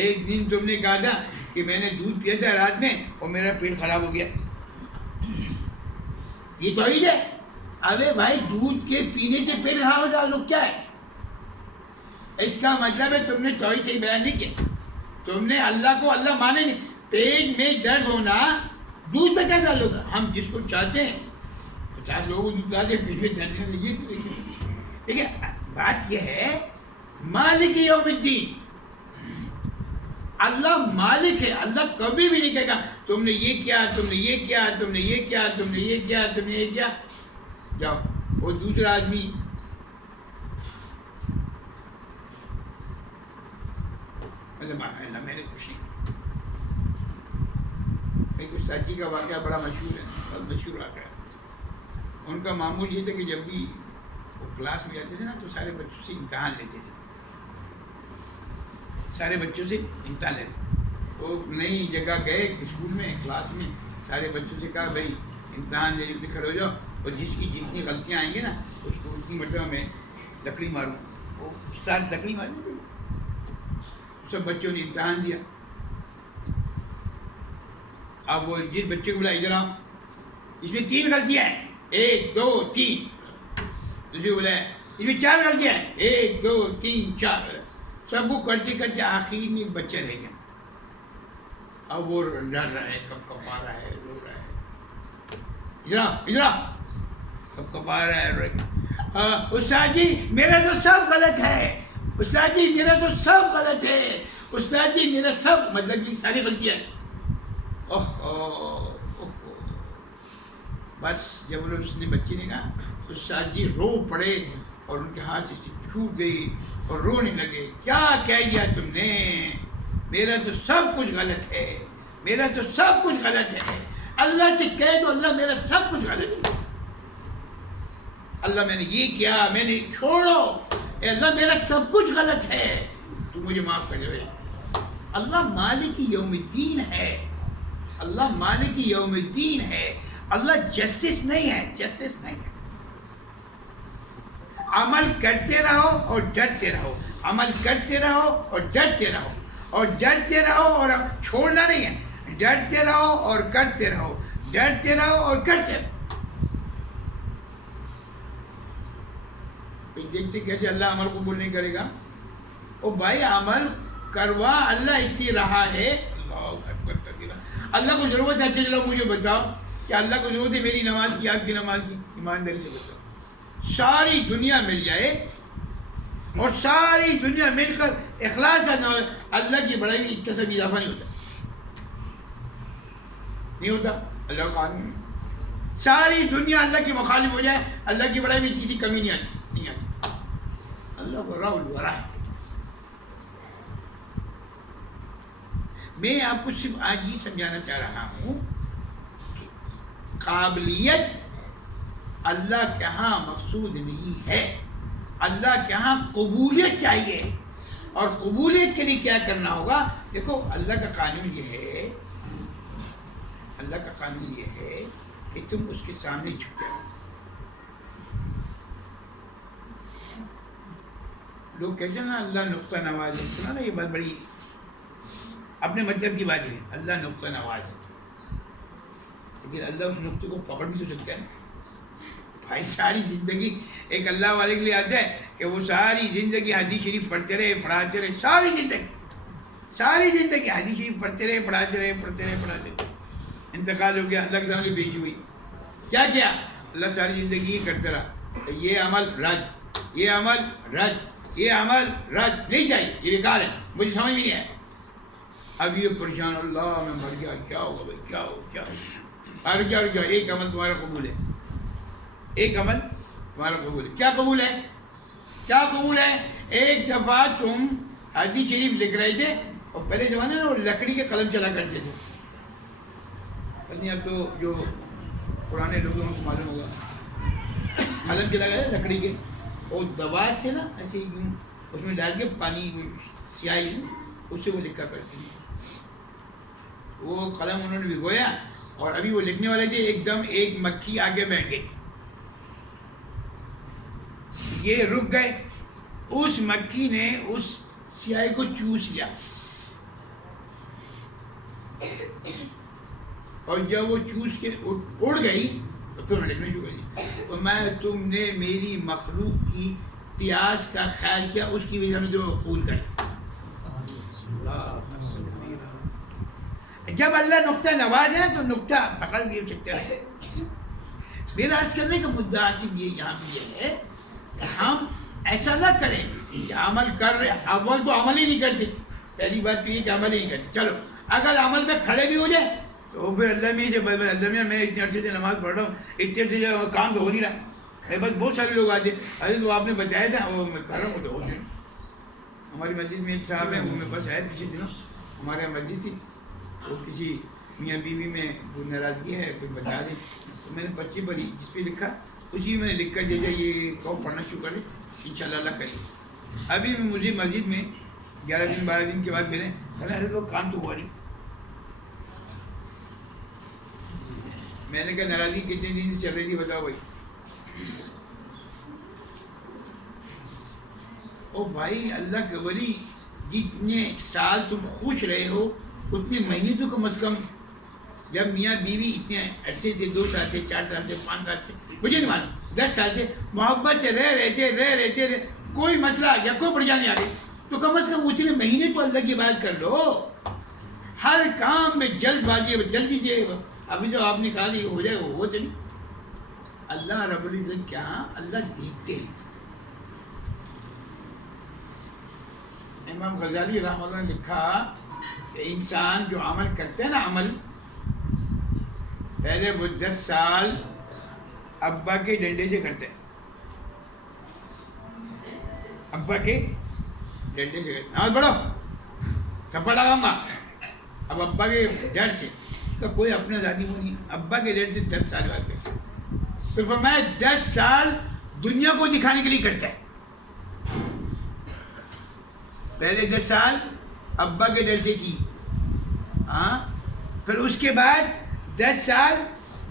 ایک دن تم نے کہا تھا کہ میں نے دودھ پیا تھا رات میں اور میرا پیٹ خراب ہو گیا, یہ توحید ہے. ارے بھائی دودھ کے پینے سے پیٹ خراب ہو جائے لوگ کیا ہے, اس کا مطلب ہے تم نے توحید صحیح بیان نہیں کیا. تم نے اللہ کو اللہ مانے نہیں. پیٹ میں درد ہونا دودھ میں کیا ڈالو گا. ہم جس کو چاہتے ہیں 50 لوگوں کو دودھ ڈالتے پیٹ میں درد نہیں دیکھیے. دیکھیے بات یہ ہے مالک یوم الدین, اللہ مالک ہے. اللہ کبھی بھی نہیں کہے گا تم نے یہ کیا, تم نے یہ کیا, تم نے یہ کیا, تم نے یہ کیا, تم نے یہ کیا. جاؤ وہ دوسرا آدمی اللہ میں نے کچھ نہیں. ایک استاذی کا واقعہ بڑا مشہور ہے, بہت مشہور واقعہ ہے. ان کا معمول یہ تھا کہ جب بھی وہ کلاس میں جاتے تھے نا تو سارے بچوں سے امتحان لیتے تھے. سارے بچوں سے امتحان لیتے. وہ نئی جگہ گئے اسکول میں کلاس میں, سارے بچوں سے کہا بھائی امتحان دینے کے لیے کھڑے ہو جاؤ اور جس کی جتنی غلطیاں آئیں گی نا اس کو اتنی مرتبہ میں لکڑی ماروں. وہ استاد لکڑی ماری. سب بچوں نے امتحان دیا. اب وہ جس بچے کو بولا ادھر آؤ, اس میں 3 غلطیاں ہیں, 1 2 3. دوسرے کو بولا اس میں 4 غلطیاں ہیں, 1 2 3 4. سب وہ کرتے کرتے آخر میں ایک بچہ رہ گیا. اب وہ ڈر رہا ہے, کب کپا رہا ہے, رو رہا ہے, ادھر کب کپا رہا ہے, رو رہا ہے. استاد جی میرا تو سب غلط ہے, استاد جی میرا تو سب غلط ہے, استاد جی میرا سب مطلب کہ ساری غلطیاں ہیں. بس جب اس نے بچی نے کہا استاد جی رو پڑے اور ان کے ہاتھ سے چھوٹ گئی اور رونے لگے. کیا کہہ دیا تم نے, میرا تو سب کچھ غلط ہے, میرا تو سب کچھ غلط ہے. اللہ سے کہہ دو اللہ میرا سب کچھ غلط ہے. اللہ میں نے یہ کیا, میں نے چھوڑو, اے اللہ میرا سب کچھ غلط ہے, تو مجھے معاف کر دے. اللہ مالک یوم الدین ہے, اللہ مالک یوم الدین ہے. اللہ جسٹس نہیں ہے, جسٹس نہیں ہے. عمل کرتے رہو اور ڈرتے رہو, عمل کرتے رہو اور ڈرتے رہو, اور ڈرتے رہو اور چھوڑنا نہیں ہے. ڈرتے رہو اور کرتے رہو, ڈرتے رہو اور کرتے رہو. دیکھتے کیسے اللہ عمل قبول نہیں کرے گا. او بھائی عمل کروا, اللہ اس کی رہا ہے. اللہ اکبر کبیرہ. اللہ کو ضرورت ہے اچھا چلو مجھے بتاؤ کیا اللہ کو ضرورت ہے میری نماز کی، آپ کی نماز کی؟ ایمانداری سے بتاؤ. ساری دنیا مل جائے اور ساری دنیا مل کر اخلاص کا نام، اللہ کی بڑائی میں اتنا سا بھی اضافہ نہیں ہوتا، نہیں ہوتا. اللہ کا قانون ساری دنیا اللہ کی مخالف ہو جائے، اللہ کی بڑائی میں اتنی سی کمی نہیں آتی. اللہ کو راہ الورا ہے. میں آپ کو صرف آج یہ سمجھانا چاہ رہا ہوں کہ قابلیت اللہ کے ہاں مقصود نہیں ہے. اللہ کے ہاں قبولیت چاہیے، اور قبولیت کے لیے کیا کرنا ہوگا؟ دیکھو اللہ کا قانون یہ ہے، اللہ کا قانون یہ ہے کہ تم اس کے سامنے جھک جاؤ. لوگ کہتے ہیں نا اللہ نقطہ نواز ہے، سنا نا یہ بات بڑی اپنے مطلب کی بات ہے، اللہ نقطہ نواز ہے، لیکن اللہ اس نقطے کو پکڑ بھی تو سکتا ہے نا. بھائی ساری زندگی ایک اللہ والے کے لیے آتا ہے کہ وہ ساری زندگی حدیث شریف پڑھتے رہے پڑھاتے رہے، ساری زندگی حدیث شریف پڑھتے رہے پڑھاتے رہے. انتقال ہو گیا، اللہ کے سامنے بیچی ہوئی. کیا کیا؟ اللہ ساری زندگی یہ کرتا رہا، یہ عمل رد، یہ عمل رد، یہ عمل رد، نہیں چاہیے، یہ بیکار ہے، مجھے سمجھ میں نہیں آیا. اب یہ پریشان، اللہ میں مر گیا، کیا ہوگا بھائی، کیا ہوگا، کیا ایک عمل تمہارا قبول ہے، ایک عمل تمہارا قبول ہے. کیا قبول ہے؟ کیا قبول ہے؟ ایک دفعہ تم حدیث شریف لکھ رہے تھے، اور پہلے زمانے میں وہ لکڑی کے قلم چلا کرتے تھے، نہیں اب تو جو پرانے لوگوں کو معلوم ہوگا، قلم چلا گیا لکڑی کے، اور دباج سے نا ایسے اس میں ڈال کے پانی سیاہی اس سے وہ لکھا کرتے ہیں. وہ قلم انہوں نے بھگویا، اور ابھی وہ لکھنے والے تھے، ایک دم ایک مکھی آگے بیٹھ گئی، یہ رک گئے، اس مکھی نے اس سیاہی کو چوس لیا، اور جب وہ چوس کے اڑ گئی تو پھر انہوں نے لکھنا شروع کر دیا. تو میں تم نے میری مخلوق کی پیاس کا خیال کیا، اس کی وجہ سے جو قبول کر. جب اللہ نقطہ نواز ہے تو نقطہ پکڑ بھی سکتے ہیں. میرا عرض کرنے کا مدعا صرف یہ یہاں پہ یہ ہے کہ ہم ایسا نہ کریں کہ عمل کر رہے، اول تو عمل ہی نہیں کرتے. پہلی بات تو یہ کہ عمل ہی نہیں کرتے. چلو اگر عمل میں کھڑے بھی ہو جائے تو پھر اللہ میں سے اللہ میں اتنے عرصے سے نماز پڑھ رہا ہوں، اتنے عرصے سے کام تو ہو نہیں رہا. بس بہت سارے لوگ آتے، ارے تو آپ نے بتایا تھا وہ میں کر رہا ہوں تو ہو نہیں. ہماری مسجد میں ایک صاحب ہے، وہ میں بس آئے پچھلے دنوں، ہمارے یہاں مسجد تھی، وہ کسی میاں بیوی میں کوئی ناراضگی ہے، کوئی بتا دیں. تو میں نے پرچی بھری، جس پہ لکھا اسی میں نے لکھ کر جیسے یہ کو پڑھنا شروع کرے، انشاءاللہ اللہ کرے. ابھی مجھے مسجد میں 11 دن 12 دن کے بعد ملے، کہا وہ کام تو ہوا نہیں. میں نے کہا ناراضگی کتنے دن سے چل رہی تھی بتاؤ بھائی. او بھائی اللہ کے ولی، جتنے سال تم خوش رہے ہو اتنے مہینے تو کم از کم، جب میاں بیوی اتنے عرصے سے 2 سال سے 4 سال سے 5 سال سے، مجھے نہیں معلوم 10 سال سے محبت سے رہ رہتے کوئی مسئلہ آ گیا، کوئی پریشانی آ گئی، تو کم از کم اتنے مہینے تو اللہ کی بات کر لو. ہر کام میں جلد بازی، جلدی سے ابھی جو آپ نے کہا کہ ہو جائے وہ تو نہیں. اللہ رب العزت کیا اللہ دیکھتے ہیں. امام غزالی رحمہ اللہ نے لکھا کہ انسان جو عمل کرتے ہیں نا، عمل پہلے وہ 10 سال ابا کے ڈنڈے سے کرتے ہیں، ابا کے ڈنڈے سے کرتے، نماز پڑھو تھپڑ لگاؤں گا. اب ابا کے ڈر سے تو کوئی اپنا ذاتی وہ نہیں، ابا کے ڈر سے 10 سال بعد کرتے. تو فرمایا 10 سال دنیا کو دکھانے کے لیے کرتا ہے. پہلے 10 سال ابا کے ڈر سے کی، ہاں، پھر اس کے بعد 10 سال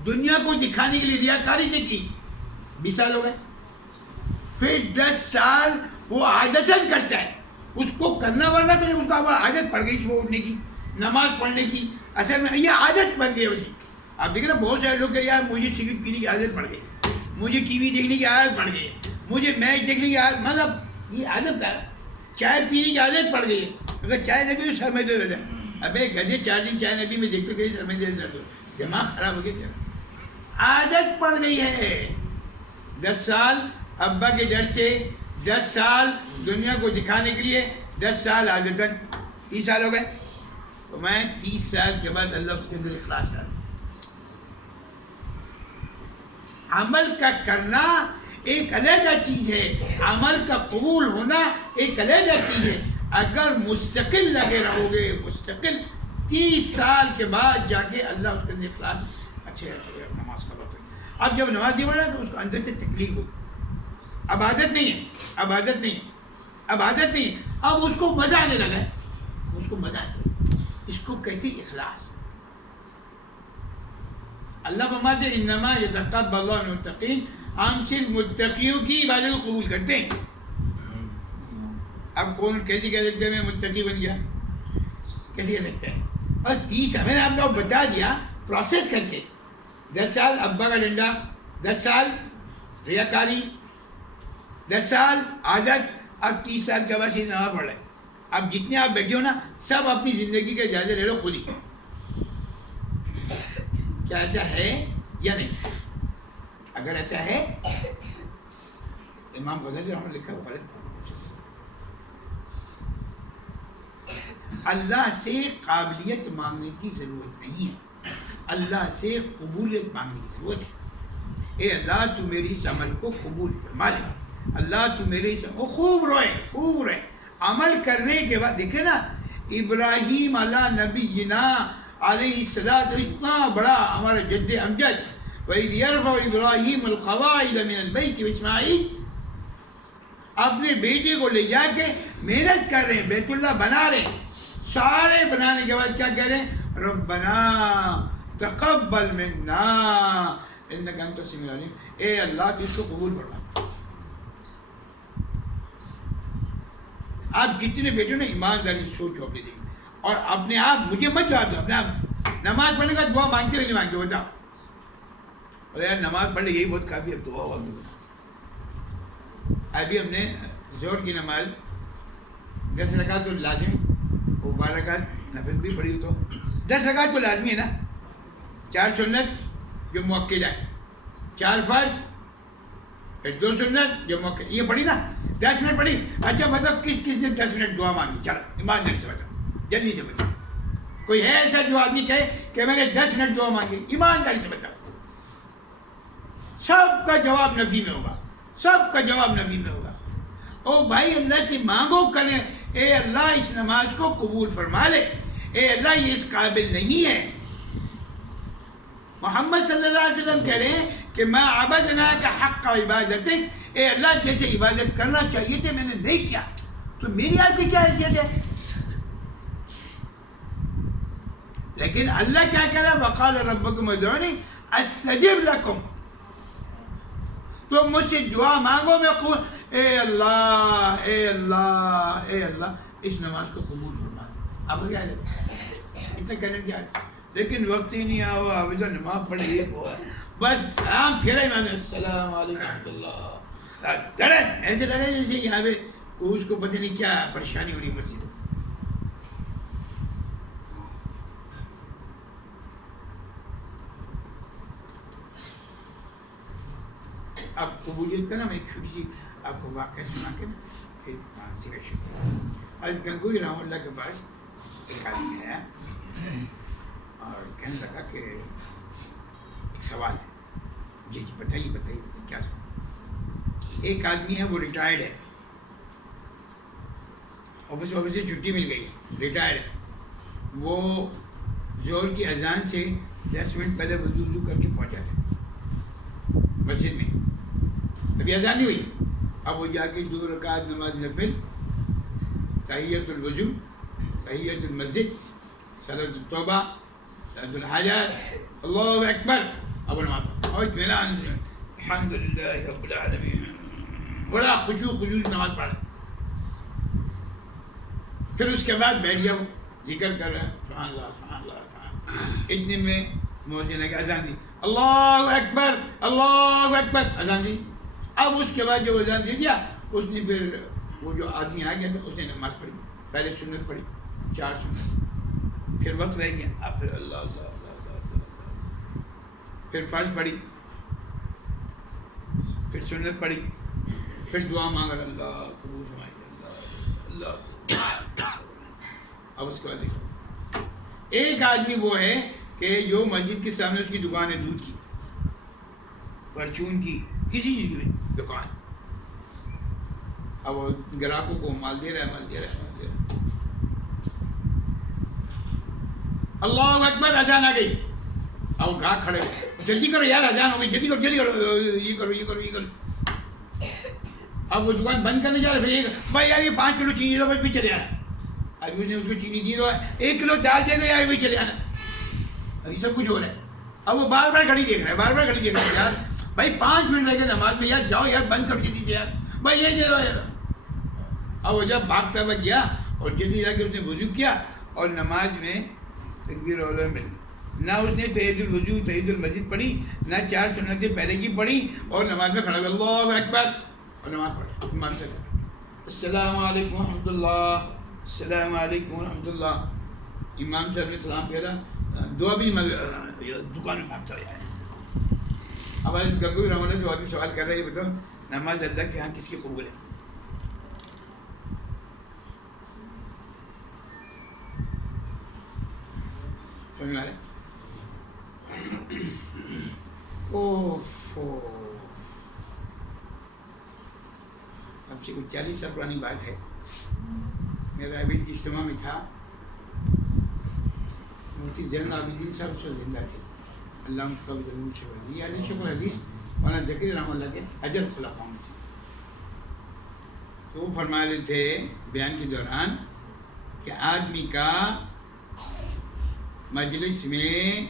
دنیا کو دکھانے کے لیے ریاکاری سے کی، 20 سال ہو گئے. پھر 10 سال وہ عادتاً کرتا ہے، اس کو کرنا پڑتا ہے، اس کو عادت پڑ گئی صبح اٹھنے کی، نماز پڑھنے کی، اصل میں یہ عادت بن گئی اس کی. آپ دیکھیں نا بہت سارے لوگ کہ یار مجھے سگریٹ پینے کی عادت پڑ گئی، مجھے ٹی وی دیکھنے کی عادت پڑ گئی، مجھے میچ دیکھنے کی عادت، مطلب یہ عادت ہے. چائے پینے کی عادت پڑ گئی ہے، اگر چائے نہ پی تو سر میں درد ہے. ابے گدھے 4 دن چائے نہ پی، میں دیکھتے کہ سر میں درد ہے، دماغ خراب ہو گیا. عادت پڑ گئی ہے. 10 سال ابا کے ڈر سے، 10 سال دنیا کو دکھانے کے لیے، 10 سال عادتاً 30 سال ہو گئے. تو میں 30 سال کے بعد اللہ اس کے اندر اخلاص ڈالتا ہوں. عمل کا کرنا ایک علیحدہ چیز ہے، عمل کا قبول ہونا ایک علیحدہ چیز ہے. اگر مستقل لگے رہو گے، مستقل 30 سال کے بعد جا کے اللہ اس کے اندر اخلاص اچھے نماز کا وقت. اب جب نماز نہیں پڑھ رہا تو اس کو اندر سے تکلیف ہوگی. اب عادت نہیں ہے، اب عادت نہیں ہے، اب عادت نہیں ہے، اب اس کو مزہ آنے لگا ہے، اس کو مزہ آنے لگا. اس کو کہتے ہیں اخلاص. اللہ فرماتے ہیں انما یتقبل اللہ من المتقین، ہم صرف متقیوں کی عبادت کو قبول کرتے ہیں. اب کون کیسے کہہ سکتے ہیں میں متقی بن گیا؟ کیسے کہہ سکتے ہیں؟ اور 30 میں نے آپ کو بتا دیا پروسیس کر کے. 10 سال ابا کا ڈنڈا، 10 سال ریاکاری، 10 سال عادت. اب 30 سال کے بعد نماز پڑھ رہے ہیں. اب جتنے آپ بیٹھے ہو نا، سب اپنی زندگی کا جائزہ لے لو خود ہی. کیا ایسا ہے یا نہیں؟ اگر ایسا ہے، امام غزالی رحمۃ اللہ لکھا پڑھے. اللہ سے قابلیت مانگنے کی ضرورت نہیں ہے، اللہ سے قبولیت مانگنے کی ضرورت ہے. اے اللہ تو میری اس عمل کو قبول فرما لے، اللہ تو میرے اس عمل خوب روئے، خوب روئے. عمل کرنے کے بعد دیکھیں نا، ابراہیم علیہ نبینا علیہ السلام، اتنا بڑا ہمارا جد امجد، وَإِذْ يَرْفَعُ إِبْرَاهِيمُ الْقَوَاعِدَ مِنَ الْبَيْتِ وَإِسْمَاعِيلُ، اپنے بیٹے کو لے جا کے محنت کر رہے ہیں، بیت اللہ بنا رہے ہیں. سارے بنانے کے بعد کیا کہہ رہے ہیں؟ ربنا تقبل منا انک انت السمیع العلیم. اے اللہ تو اس کو قبول فرما. آپ جتنے بیٹے نا ایمانداری سوچو اپنے دل میں، اور اپنے آپ مجھے مت جواب دو. اپنے آپ نماز پڑھنے کا دعا مانگتے ہوئے نہیں مانگتے. بتاؤ ارے یار نماز پڑھ لے یہی بہت کافی، اب دعا ہوا. ابھی ہم نے زہر کی نماز 10 رکعت تو لازم، وہ 12 رکعت نفل بھی پڑھی تو 10 رکعت تو لازمی ہے نا. 4 سنت جو مؤکد ہے، 4 فرض، پھر 2 سنت جو مؤکد، یہ پڑھی نا. 10 منٹ پڑھی. اچھا مطلب کس کس نے 10 منٹ دعا مانگی؟ چلو ایمانداری سے بتاؤ، جلدی سے بتاؤ. کوئی ہے ایسا جو آدمی کہے کہ میں نے 10 منٹ دعا مانگی؟ ایمانداری سے بتاؤ. سب کا جواب نفی میں ہوگا، سب کا جواب نفی میں ہوگا. او بھائی اللہ سے مانگو کریں، اے اللہ اس نماز کو قبول فرما لے، اے اللہ یہ اس قابل نہیں ہے. محمد صلی اللہ علیہ وسلم کہہ رہے ہیں کہ میں عبدنا کا حق کا عبادت، اے اللہ جیسے عبادت کرنا چاہیے تھے میں نے نہیں کیا، تو میری آپ کی کیا حیثیت ہے؟ لیکن اللہ کیا کہہ رہا ہے؟ وقال ربکم ادعونی استجب لکم. تو مجھ سے دعا مانگو میں اے اللہ اے اللہ اے اللہ اس نماز کو قبول فرما. آپ کیا ہے اتنا کہنے کیا ہے؟ لیکن وقت ہی نہیں آیا. ابھی تو نماز پڑھی ایک ہوا بس سلام پھیرا امام السلام علیکم اللہ دڑن ایسے لگے جیسے یہاں پہ اس کو پتہ نہیں کیا پریشانی ہو رہی مسجد. اب قبولیت کا نا میں ایک چھوٹی سی آپ کو واقعہ سنا کے نا پھر ذکر شکر. آج گنگوئی رحمۃ اللہ کے پاس ایک آدمی آیا اور کہنے لگا کہ ایک سوال ہے. جی جی بتائیے بتائیے بتائیے کیا سوال. ایک آدمی ہے وہ ریٹائرڈ ہے، آفس سے چھٹی مل گئی، ریٹائرڈ ہے. وہ ظہر کی اذان سے 10 منٹ پہلے وضو کر کے پہنچا تھا مسجد میں. ابھی اذان نہیں ہوئی. اب وہ جا کے 2 رکعت نماز نفل، تحیۃ الوضو، تحیۃ المسجد، صلاۃ التوبہ، صلاۃ الحاجات، اللہ اکبر. اب نماز اور اطمینان الحمد للہ رب العالمین، بڑا خشوع نماز پڑھا. پھر اس کے بعد بیٹھ گیا، وہ ذکر کر رہا ہے سبحان اللہ سبحان اللہ سبحان. اتنے میں مؤذن نے اذان دی، اللہ اکبر اللہ اکبر، اذان دی. اب اس کے بعد جب اذان دے دیا اس نے پھر وہ جو آدمی آ گیا تھا اس نے نماز پڑھی. پہلے سنت پڑھی 4 سنت، پھر وقت رہ گیا. اب پھر اللہ اللہ اللہ اللہ اللہ. پھر فرض پڑھی، پھر سنت پڑھی، پھر دعا مانگا اللہ قبول فرمائے اللہ۔ اب اس کو ایک آدمی وہ ہے کہ جو مسجد کے سامنے اس کی دکان ہے، دودھ کی، پرچون کی، کسی چیز کی دکان، اب وہ گراہکوں کو مال دے رہا ہے۔ اللہ اکبر، اذان آ گئی، اب گاہک کھڑے، جلدی کرو یار اذان ہو گئی، جلدی کرو، یہ کرو۔ اب وہ دکان بند کرنے جا رہے، بھائی یار یہ 5 کلو چینی دو، بھائی چلے آنا۔ آدمی نے اس کو چینی دی، 1 کلو دال دے دو یار، بھائی چلے آنا۔ یہ سب کچھ ہو رہا ہے۔ اب وہ بار بار گھڑی دیکھ رہا ہے، یار بھائی 5 منٹ لگے نماز میں، یار جاؤ یار بند کرو جلدی سے یار، بھائی یہ دے دو یار۔ اب وہ جب بھاگتا ہوا گیا اور جلدی جا کے اس نے وضو کیا اور نماز میں تکبیر الاولیٰ ملی، نہ اس نے تحیۃ الوضو تحیۃ المسجد پڑھی، نہ 4 سنتیں پہلے کی پڑھی، اور نماز میں کھڑا ہوا اللہ اکبر اور نماز پڑھی امام سے، السلام علیکم ورحمۃ اللہ، السلام علیکم ورحمۃ اللہ۔ امام صاحب نے سلام کیا، دعا بھی دکان میں بھاگتا ہوا ہے۔ اب گنگوئی رحمۃ سے آدمی سوال کر رہے ہیں، بتاؤ نماز اللہ کے یہاں کس کی قبول ہے؟ اب سے 40 سال پرانی بات ہے، میرا عابد کی اجتماع میں تھا، مفتی زین العابدین صاحب اس وقت زندہ تھے، اللہ ان کا یہ حدیث شکر حدیث مولانا ذکر رحمۃ اللہ کے اجل خلفاء میں سے، تو وہ فرما رہے تھے بیان کے دوران کہ آدمی کا مجلس میں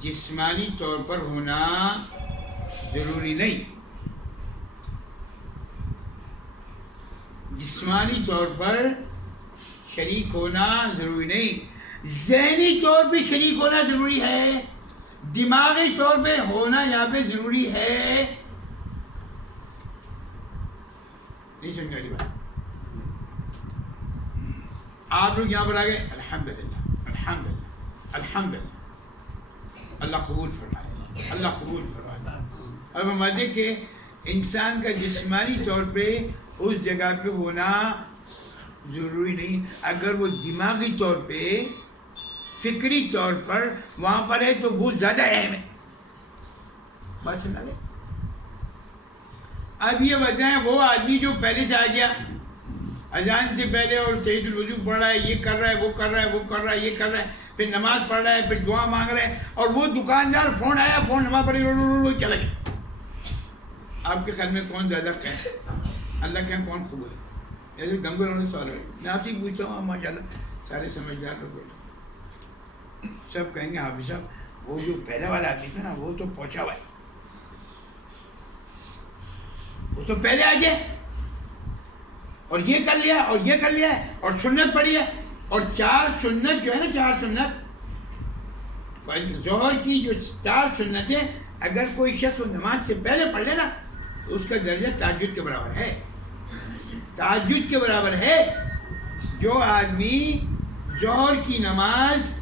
جسمانی طور پر ہونا ضروری نہیں، جسمانی طور پر شریک ہونا ضروری نہیں، ذہنی طور پہ شریک ہونا ضروری ہے، دماغی طور پہ ہونا یہاں پہ ضروری ہے۔ نہیں سمجھ رہی بات؟ آپ لوگ یہاں پر آ گئے، الحمدللہ الحمدللہ الحمدللہ، اللہ قبول فرمائے، اللہ قبول فرمائے۔ اب مزے کہ انسان کا جسمانی طور پہ اس جگہ پہ ہونا ضروری نہیں، اگر وہ دماغی طور پہ فکری طور پر وہاں پر ہے تو بہت زیادہ اہم ہے۔ بات سمجھا گئے؟ اب یہ بتائیں وہ آدمی جو پہلے سے آ گیا اذان سے پہلے اور تحیۃ الوضو پڑھ رہا ہے، یہ کر رہا ہے، وہ کر رہا ہے، وہ کر رہا ہے، یہ کر رہا ہے، پھر نماز پڑھ رہا ہے، پھر دعا مانگ رہا ہے، اور وہ دکاندار فون آیا، فون نماز پڑھی چلا گیا، آپ کے خیال میں کون زیادہ کہ اللہ کے یہاں کون قبول ہے؟ ایسے گنگو رہنے سوال ہے، میں آپ سے پوچھتا ہوں، ماشاء اللہ سارے سمجھدار لوگ سب کہیں گے حافظ صاحب وہ جو پہلے والا آدمی تھا نا وہ تو پہنچا ہوا ہے، وہ تو پہلے آ گیا اور یہ کر لیا اور یہ کر لیا اور سنت پڑھی ہے، اور 4 سنت جو ہے نا، 4 سنت ظہر کی جو 4 سنتیں اگر کوئی شخص نماز سے پہلے پڑھ لے نا تو اس کا درجہ تہجد کے برابر ہے، تہجد کے برابر ہے۔ جو آدمی ظہر کی نماز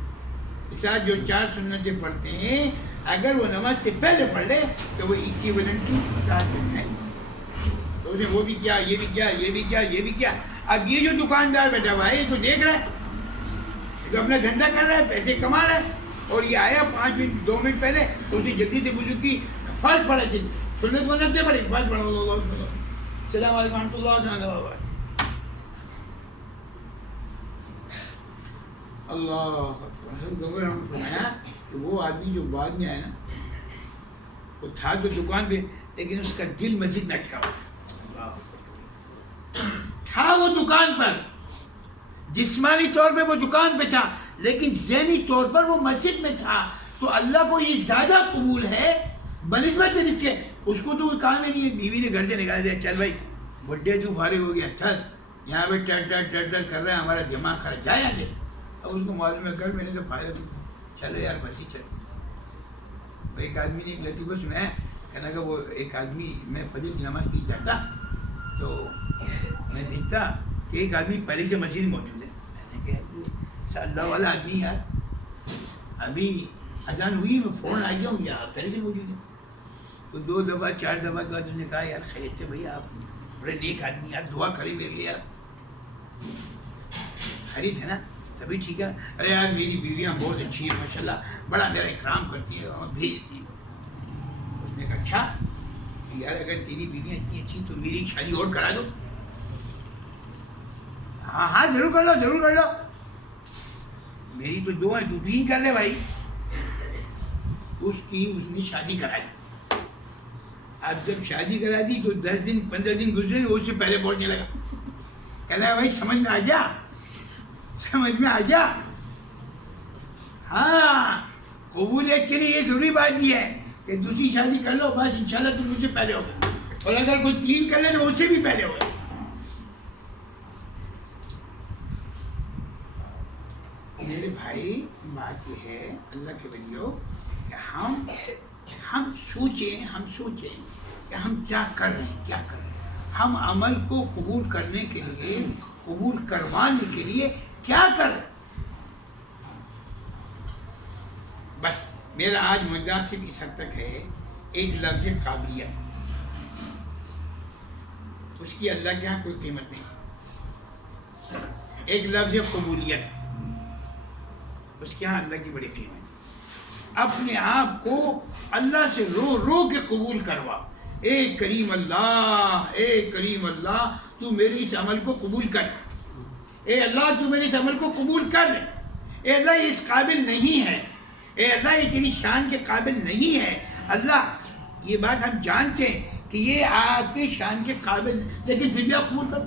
کے ساتھ جو 4 سنتیں پڑھتے ہیں اگر وہ نماز سے پہلے پڑھ لے تو وہ ایکویولنٹ ٹو تہجد ہے، تو اس نے وہ بھی کیا، یہ بھی کیا، یہ بھی کیا، یہ بھی کیا۔ اب یہ جو دکاندار بیٹھا ہوا ہے یہ تو دیکھ رہا ہے، یہ تو اپنا دھندا کر رہا ہے، پیسے کما رہا ہے، اور یہ آیا 5 منٹ 2 منٹ پہلے تو اس نے جلدی سے وضو کی، فرض پڑھا، سنت نہیں پڑھی، فرض پڑھا، السلام علیکم ورحمۃ اللہ اللہ فرمایا کہ وہ آدمی جو بعد میں آیا نا وہ تھا تو دکان پہ لیکن اس کا دل مسجد میں اٹکا ہوا تھا، وہ دکان پر جسمانی طور پہ وہ دکان پہ تھا لیکن ذہنی طور پر وہ مسجد میں تھا، تو اللہ کو یہ زیادہ قبول ہے بنسبت اس کے، اس کو تو کوئی کام ہی نہیں ہے، بیوی نے گھر سے نکال دیا، چل بھائی بڈے تو فارغ ہو گیا، چل یہاں پہ ٹر کر رہے ہیں، ہمارا دماغ خرچ جائے یہاں سے۔ اب اس کو معلوم ہے گھر میں نے تو فائدہ تو چلو یار بسی چلتی۔ ایک آدمی نے ایک لطیفہ سنایا، کہنا کہ وہ ایک آدمی، میں فجر کی نماز کی جاتا تو میں دیکھتا کہ ایک آدمی پہلے سے مسجد موجود ہے، میں نے کہا اللہ والا آدمی یار، ابھی اذان ہوئی میں فوراً آ گیا ہوں، یا پہلے سے موجود ہے. تو 2 دفعہ 4 دفعہ کے بعد اس نے کہا یار خیریت سے بھائی آپ بڑے نیک آدمی، یار دعا کریں میرے لیے یار. خرید ہے نا تبھی ٹھیک ہے. ارے یار میری بیویاں بہت اچھی ہیں ماشاء اللہ، بڑا میرا اکرام کرتی ہے اور بھیجتی ہیں. اس نے کہا اچھا یار اگر تیری بیویاں اتنی اچھی تو میری شادی اور کرا دو. ہاں ہاں ضرور کر لو ضرور کر لو، میری تو 2 ہیں تو 3 کر لے بھائی. اس نے شادی کرائی. اب جب شادی کرا دی تو 10 دن 15 دن گزرے وہ اس سے پہلے پہنچنے لگا. کہہ رہا ہے بھائی سمجھ میں آ جا، سمجھ میں آ جا. ہاں قبولیت کے لیے یہ ضروری بات بھی ہے کہ دوسری شادی کر لو بس انشاءاللہ تم مجھ سے پہلے ہوگا، اور اگر کوئی 3 کر لے تو اس سے بھی پہلے ہوگا. میرے بھائی بات یہ ہے اللہ کے بندوں کہ ہم سوچیں کہ ہم کیا کر رہے ہیں، کیا کر رہے ہیں. ہم عمل کو قبول کرنے کے لیے، قبول کروانے کے لیے کیا کر رہے ہیں. بس میرا آج مدعا صرف اس حد تک ہے، ایک لفظ قابلیت، اس کی اللہ کے یہاں کوئی قیمت نہیں. ایک لفظ قبولیت، اس کے یہاں اللہ کی بڑی قیمت. اپنے آپ کو اللہ سے رو رو کے قبول کروا. اے کریم اللہ، اے کریم اللہ تو میرے اس عمل کو قبول کر. اے اللہ تو میرے اس عمل کو قبول کر. اے اللہ یہ اس قابل نہیں ہے، اے اللہ یہ تیری شان کے قابل نہیں ہے. اللہ یہ بات ہم جانتے ہیں کہ یہ آپ کے شان کے قابل، لیکن پھر بھی آپ قبول کر.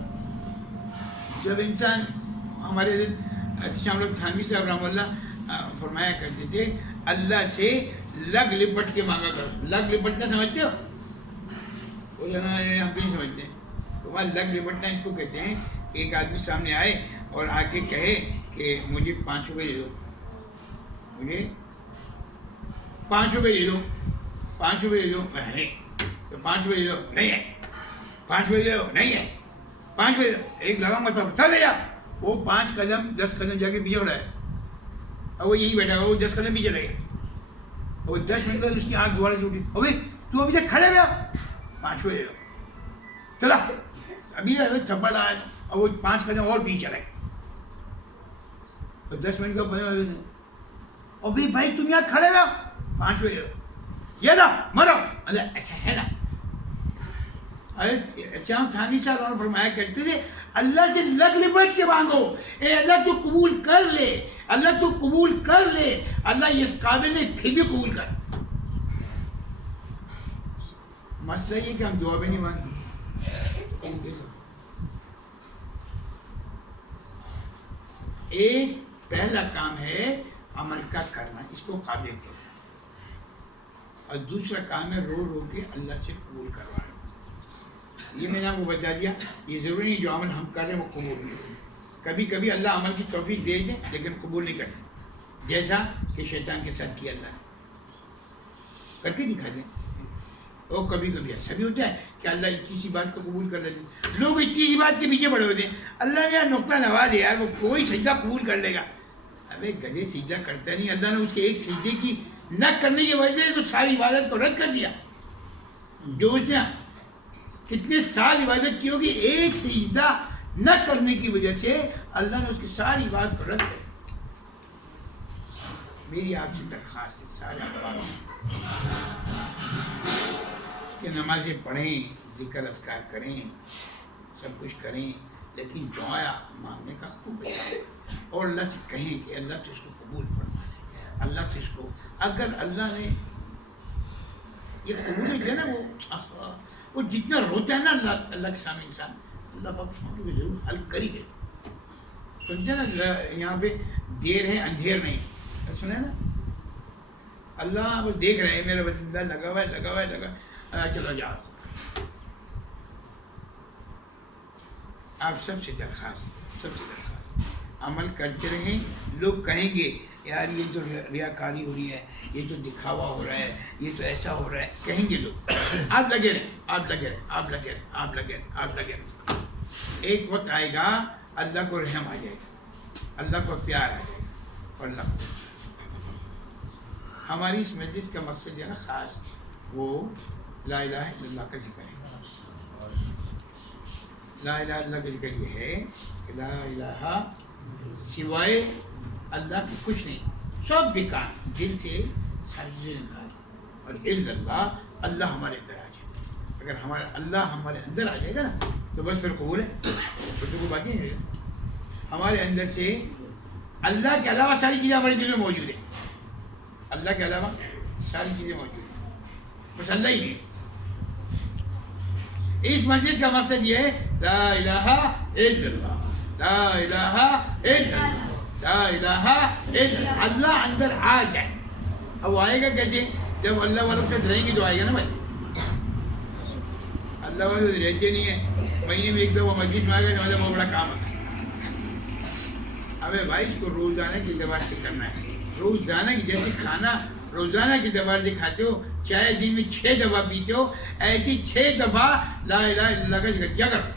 جب انسان، ہمارے شام لوگ تھانوی صاحب رحمہ اللہ فرمایا کرتے تھے اللہ سے لگ لپٹ کے مانگا کرو. لگ لپٹنا سمجھتے ہو؟ وہ جو ہم بھی نہیں سمجھتے. تو وہاں لگ لپٹنا اس کو کہتے ہیں کہ ایک آدمی سامنے آئے اور آ کے کہے کہ مجھے 5 روپے دے دو، مجھے 5 روپے دے دو، 5 روپے دے دو. نہیں تو 5 روپے دے دو، نہیں ہے. 5 روپے دے دو، نہیں ہے. 5 روپے دے دو، ایک لگاؤں گا تب سر لے جا. وہ 5 قدم 10 قدم جا کے پیچھے اڑا ہے، اور وہ یہی بیٹھا ہوا، وہ 10 قدم پیچھے لگے. اور 10 منٹ بعد اس کی آنکھ دوبارہ سے اٹھی. ابھی تو ابھی سے کھڑے ہوئے 5 روپے دے دو، چلا ابھی تھپڑ آیا. اور وہ 5 قدم اور پیچھے چلے. اور 10 منٹ کا 15 منٹ. ابھی بھائی تم یہاں کھڑے ہوئے 5 روپے دے دو، یہ نا مرو. اللہ ایسا ہے نا. اچھا تھانوی صاحب فرمایا کرتے تھے اللہ سے لگ لپٹ کے مانگو. اے اللہ تو قبول کر لے، اللہ تو قبول کر لے. اللہ یہ اس قابل ہے پھر بھی قبول کر. مسئلہ یہ کہ ہم دعا بھی نہیں مانگتے. ایک پہلا کام ہے عمل کا کرنا، اس کو قابل کہتے ہیں، اور دوسرا کام ہے رو رو کے اللہ سے قبول کروانا. یہ میں نے آپ کو بتا دیا. یہ ضروری نہیں جو عمل ہم کر رہے ہیں وہ قبول نہیں. کبھی کبھی اللہ عمل کی توفیق دے دیں لیکن قبول نہیں کرتے، جیسا کہ شیطان کے ساتھ کیا اللہ نے. کر کے دکھا دیں. اور کبھی کبھی ایسا بھی ہوتا ہے کہ اللہ اتنی سی بات کو قبول کر لیتے ہیں. لوگ اتنی سی بات کے پیچھے پڑے ہوتے ہیں. اللہ نے یار نقطہ نواز ہے یار، وہ کوئی سجدہ قبول کر لے گا. ارے گدھے سجدہ کرتا نہیں. اللہ نے اس کے ایک سجدے کی نہ کرنے کی وجہ سے تو ساری عبادت کو رد کر دیا. جو اس نے کتنے سال عبادت کی ہوگی، ایک سجدہ نہ کرنے کی وجہ سے اللہ نے اس کی ساری بات کو رد کر. میری آپ سے درخواست ہے سارے احباب کہ نمازیں پڑھیں، ذکر اذکار کریں، سب کچھ کریں، لیکن دعا مانگنے کا خوب اچھا، اور اللہ سے کہیں کہ اللہ تو اس کو قبول فرما دے. اللہ تو اس کو اگر اللہ نے یہ قبول کیا نا، وہ جتنا روتا ہے نا اللہ کے سامنے انسان، اللہ پاک اس کو ضرور حل کر ہی دیتا. سنتے نا یہاں پہ دیر ہے اندھیر نہیں. سنے نا اللہ وہ دیکھ رہے ہیں میرا بندہ لگا ہوا ہے لگا ہوا ہے لگا. چلو جاؤ. آپ سب سے درخواست عمل کرتے رہیں. لوگ کہیں گے یار یہ تو ریاکاری ہو رہی ہے، یہ تو دکھاوا ہو رہا ہے، یہ تو ایسا ہو رہا ہے، کہیں گے لوگ. آپ لگے رہیں، آپ لگے رہیں، آپ لگے رہیں، آپ لگے رہیں، آپ لگے رہیں. ایک وقت آئے گا اللہ کو رحم آ جائے گا، اللہ کو پیار آ جائے گا، اور اللہ کو ہماری اس مجلس کا مقصد جو ہے نا خاص، وہ لا الہ الا اللہ کا ذکر ہے. لا الہ الا اللہ کا ذکر یہ ہے کہ لا الہ سوائے اللہ کے کچھ نہیں، سب بیکار، دل سے ساری چیزیں نکال، اور الا اللہ، اللہ ہمارے اندر آ جائے. اگر ہمارا اللہ ہمارے اندر آ جائے گا نا تو بس پھر قبول ہے، پھر تو کوئی بات ہی نہیں ہے. ہمارے اندر سے اللہ کے علاوہ ساری چیزیں ہمارے دل میں موجود ہیں، اللہ کے علاوہ ساری چیزیں موجود ہیں، بس اللہ ہی نہیں ہے. اس مجلس کا مقصد یہ ہے لا الہ الا اللہ، لا الہ الا اللہ، لا الہ الا اللہ. اللہ اندر آ جائے. اب وہ آئے گا کیسے؟ جب اللہ والوں سے رہیں گے تو آئے گا نا بھائی. اللہ والے رہتے نہیں ہیں، مہینے میں ایک دفعہ مجلس میں آئے گا، مطلب بہت بڑا کام ہے. ابے بھائی اس کو روزانہ کی اعتبار سے کرنا ہے. روزانہ کی جیسے کھانا روزانہ کے اعتبار سے کھاتے ہو، چائے دن میں 6 دفعہ پیتے ہو، ایسی 6 دفعہ لا الہ الا اللہ کا ذکر کیا کرو.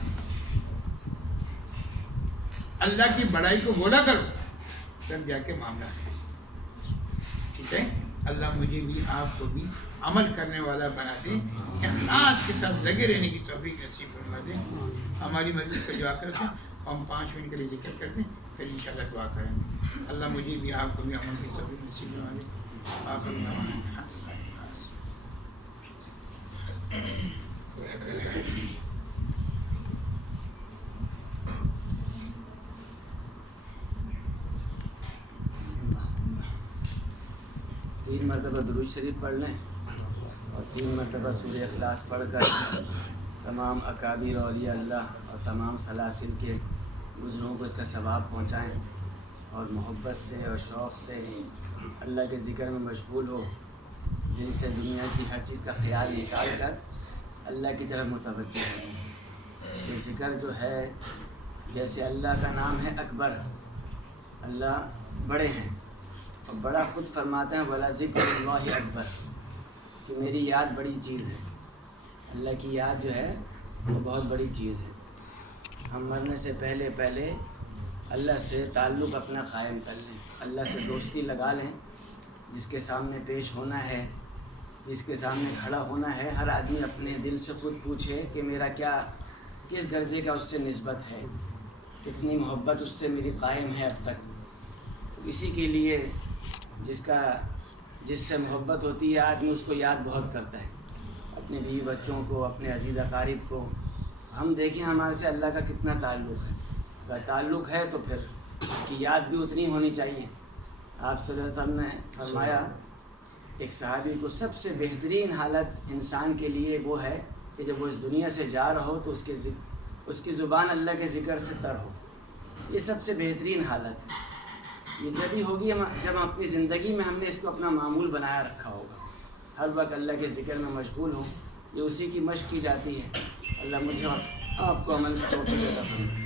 اللہ کی بڑائی کو بولا کرو، تب جا کے معاملہ ہے. ٹھیک ہے. اللہ مجھے بھی آپ کو بھی عمل کرنے والا بنا دیں، اخلاص کے ساتھ لگے رہنے کی توفیق نصیب فرما دیں. ہماری مجلس کا جو آخر ہے ہم 5 منٹ کے لیے ذکر کرتے ہیں، پھر انشاءاللہ دعا کریں گے. اللہ مجھے بھی آپ کو بھی عمل کی توفیق نصیب فرما دیں. آخر دعوانا تین مرتبہ درود شریف پڑھ لیں اور 3 مرتبہ سورہ اخلاص پڑھ کر تمام اکابر اولیاء اللہ اور تمام سلاسل کے بزرگوں کو اس کا ثواب پہنچائیں، اور محبت سے اور شوق سے اللہ کے ذکر میں مشغول ہو، جن سے دنیا کی ہر چیز کا خیال نکال کر اللہ کی طرف متوجہ ہو. یہ ذکر جو ہے جیسے اللہ کا نام ہے اکبر، اللہ بڑے ہیں، اور بڑا خود فرماتے ہیں ولا ذکر اللہ اکبر، کہ میری یاد بڑی چیز ہے. اللہ کی یاد جو ہے وہ بہت بڑی چیز ہے. ہم مرنے سے پہلے اللہ سے تعلق اپنا قائم کر لیں، اللہ سے دوستی لگا لیں. جس کے سامنے پیش ہونا ہے، جس کے سامنے کھڑا ہونا ہے، ہر آدمی اپنے دل سے خود پوچھے کہ میرا کس درجے کا اس سے نسبت ہے، کتنی محبت اس سے میری قائم ہے اب تک. تو اسی کے لیے جس سے محبت ہوتی ہے آدمی اس کو یاد بہت کرتا ہے، اپنے بیوی بچوں کو، اپنے عزیز اقارب کو. ہم دیکھیں ہمارے سے اللہ کا کتنا تعلق ہے. اگر تعلق ہے تو پھر اس کی یاد بھی اتنی ہونی چاہیے. آپ صلی اللہ علیہ وسلم نے فرمایا ایک صحابی کو سب سے بہترین حالت انسان کے لیے وہ ہے کہ جب وہ اس دنیا سے جا رہا ہو تو اس کی زبان اللہ کے ذکر سے تر ہو. یہ سب سے بہترین حالت ہے. یہ جب ہی ہوگی جب ہم اپنی زندگی میں ہم نے اس کو اپنا معمول بنایا رکھا ہوگا، ہر وقت اللہ کے ذکر میں مشغول ہوں. یہ اسی کی مشق کی جاتی ہے. اللہ مجھے اور آپ کو عمل کی توفیق عطا فرمائے.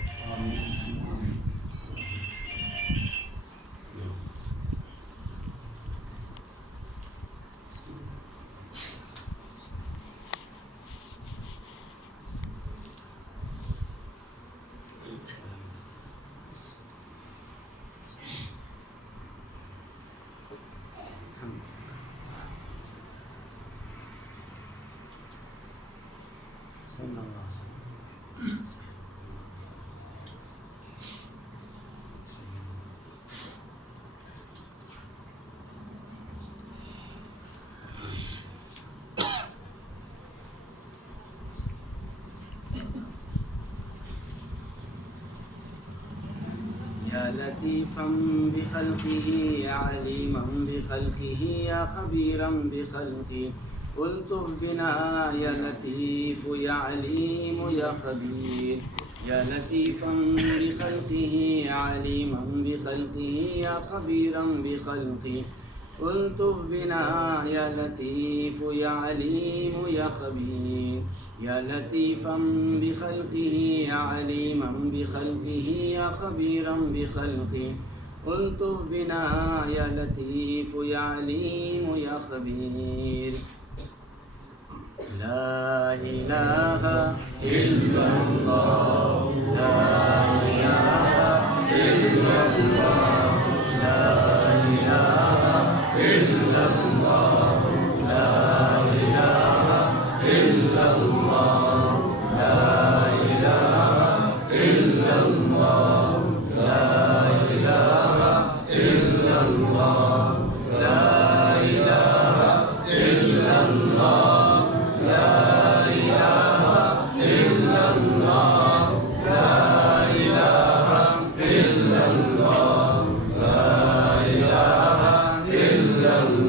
صلی اللہ علیہ وسلم. یا لطیفا بخلقه یا علیما بخلقه یا خبیرا بخلقه الطف بنا یا لطیف یا علیم یا خبیر یا لطیفا بخلقه یا علیما بخلقه یا خبیرا بخلقه الطف بنا یا لطیف یا علیم یا خبیر یا لطیفا بخلقه یا علیما بخلقه یا خبیرا بخلقه الطف بنا یا لطیف یا علیم یا خبیر. لا الہ الا اللہ، لا الہ الا اللہ، لا الہ الا اللہ.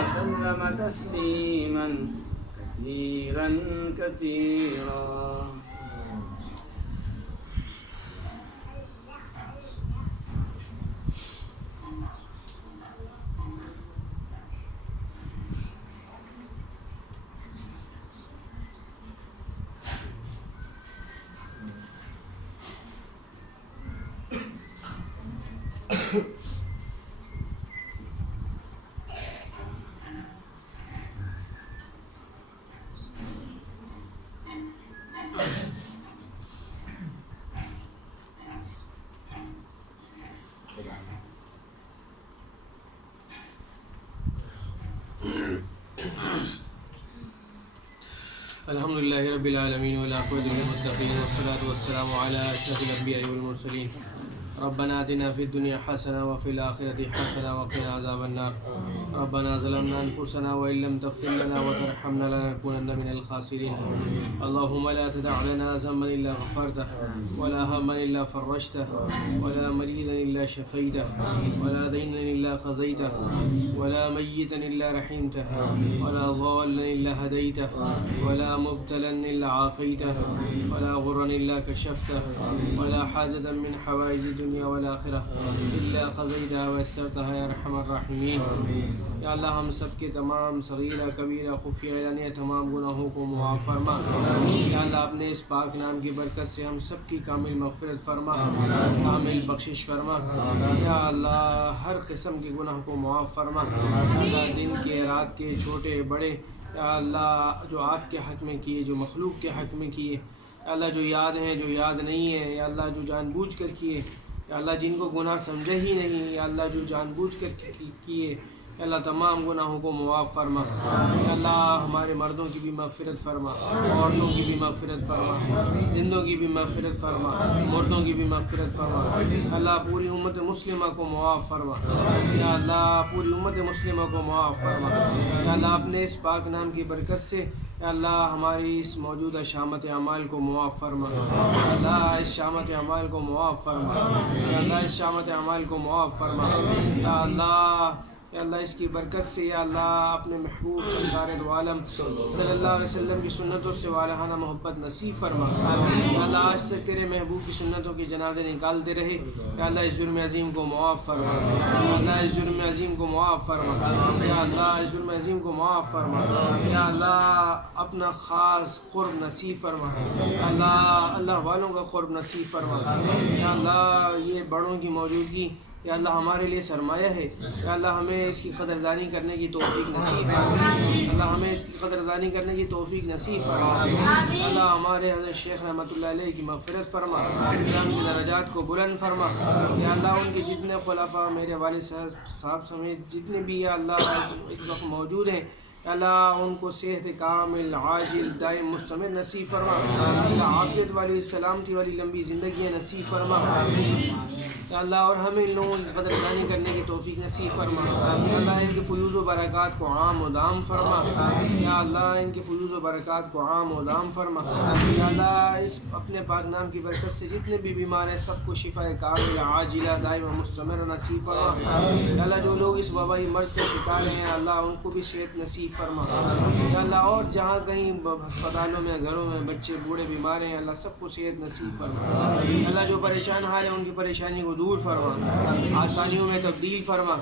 وسلم تسليما كثيرا كثيرا. الحمد لله رب العالمين والعاقبة للمتقين والصلاة والسلام على أشرف الأنبياء والمرسلين. ربنا آتنا في الدنيا حسنة وفي الآخرة حسنة وقنا عذاب النار. ربنا ظلمنا أنفسنا وإن لم تغفر لنا وترحمنا لنكونن من الخاسرين. اللهم لا تدع لنا ذنبا إلا غفرته ولا هما إلا فرجته ولا مريضا إلا شفيته ولا دينا إلا قضيته ولا ميتا إلا رحمته ولا ضالا إلا هديته ولا مبتلا إلا عافيته ولا غرا إلا كشفته ولا حاجة من حوائج الدنيا والآخرة إلا قضيتها ويسرتها يا أرحم الراحمين. یا اللہ ہم سب کے تمام صغیرہ کبیرہ خفیہ اعلانیہ تمام گناہوں کو معاف فرما. یا اللہ اپنے اس پاک نام کی برکت سے ہم سب کی کامل مغفرت فرما, کامل بخشش فرما. یا اللہ ہر قسم کے گناہ کو معاف فرما. یا اللہ دن کے رات کے چھوٹے بڑے یا اللہ جو آپ کے حق میں کیے, جو مخلوق کے حق میں کیے, یا اللہ جو یاد ہیں جو یاد نہیں ہیں, یا اللہ جو جان بوجھ کر کیے, یا اللہ جن کو گناہ سمجھے ہی نہیں, یا اللہ جو جان بوجھ کر کیے, یا اللہ تمام گناہوں کو معاف فرما. یا اللہ ہمارے مردوں کی بھی مغفرت فرما, عورتوں کی بھی مغفرت فرما, زندوں کی بھی مغفرت فرما, مردوں کی بھی مغفرت فرما. اللہ پوری امت مسلمہ کو معاف فرما. یا اللہ پوری امت مسلمہ کو معاف فرما. یا اللہ اپنے اس پاک نام کی برکت سے یا اللہ ہماری اس موجودہ شامت اعمال کو معاف فرما. یا اللہ اس شامت اعمال کو معاف فرما. یا اللہ اس شامت اعمال کو معاف فرما. یا اللہ اس کی برکت سے یا اللہ اپنے محبوب سرکار دو عالم صلی اللہ علیہ وسلم کی سنتوں سے والہانہ محبت نصیب فرما. یا اللہ آج سے تیرے محبوب کی سنتوں کے جنازے نکالتے رہے. یا اللہ اس جرم عظیم کو معاف فرما. یا اللہ اس جرم عظیم کو معاف فرما. یا اللہ اس جرم عظیم کو معاف فرما. یا اللہ اپنا خاص قرب نصیب فرما. یا اللہ والوں کا قرب نصیب فرما. یا اللہ یہ بڑوں کی موجودگی یا اللہ ہمارے لیے سرمایہ ہے. یا اللہ ہمیں اس کی قدردانی کرنے کی توفیق نصیب فرما. اللہ ہمیں اس کی قدردانی کرنے کی توفیق نصیب فرما. یا اللہ ہمارے حضرت شیخ رحمۃ اللہ علیہ کی مغفرت فرما. یا ان کی درجات کو بلند فرما. یا اللہ ان کے جتنے خلفاء میرے والد صاحب سمیت جتنے بھی یا اللہ اس وقت موجود ہیں یا اللہ ان کو صحت کامل عاجل دائم مستمر نصیب فرما. اللہ عافیت والی سلامتی والی لمبی زندگی نصیب فرما. یا اللہ اور ہمیں ان لوگوں کی قدر دانی کرنے کی توفیق نصیب فرما. یا اللہ ان کے فیوض و برکات کو عام و دام فرما. یا اللہ ان کے فیوض و برکات کو عام و دام فرما. یا اللہ اس اپنے پاک نام کی برکت سے جتنے بھی بیمار ہیں سب کو شفا کاملہ عاجلہ دائمہ مستمر نصیب فرما. یا اللہ جو لوگ اس وبائی مرض کے شکار ہیں اللہ ان کو بھی صحت نصیب فرما. یا اللہ اور جہاں کہیں ہسپتالوں میں گھروں میں بچے بوڑھے بیمار ہیں اللہ سب کو صحت نصیب فرما. اللہ جو پریشان حال ہیں ان کی پریشانی کو دور فرما, آسانیوں میں تبدیل فرما.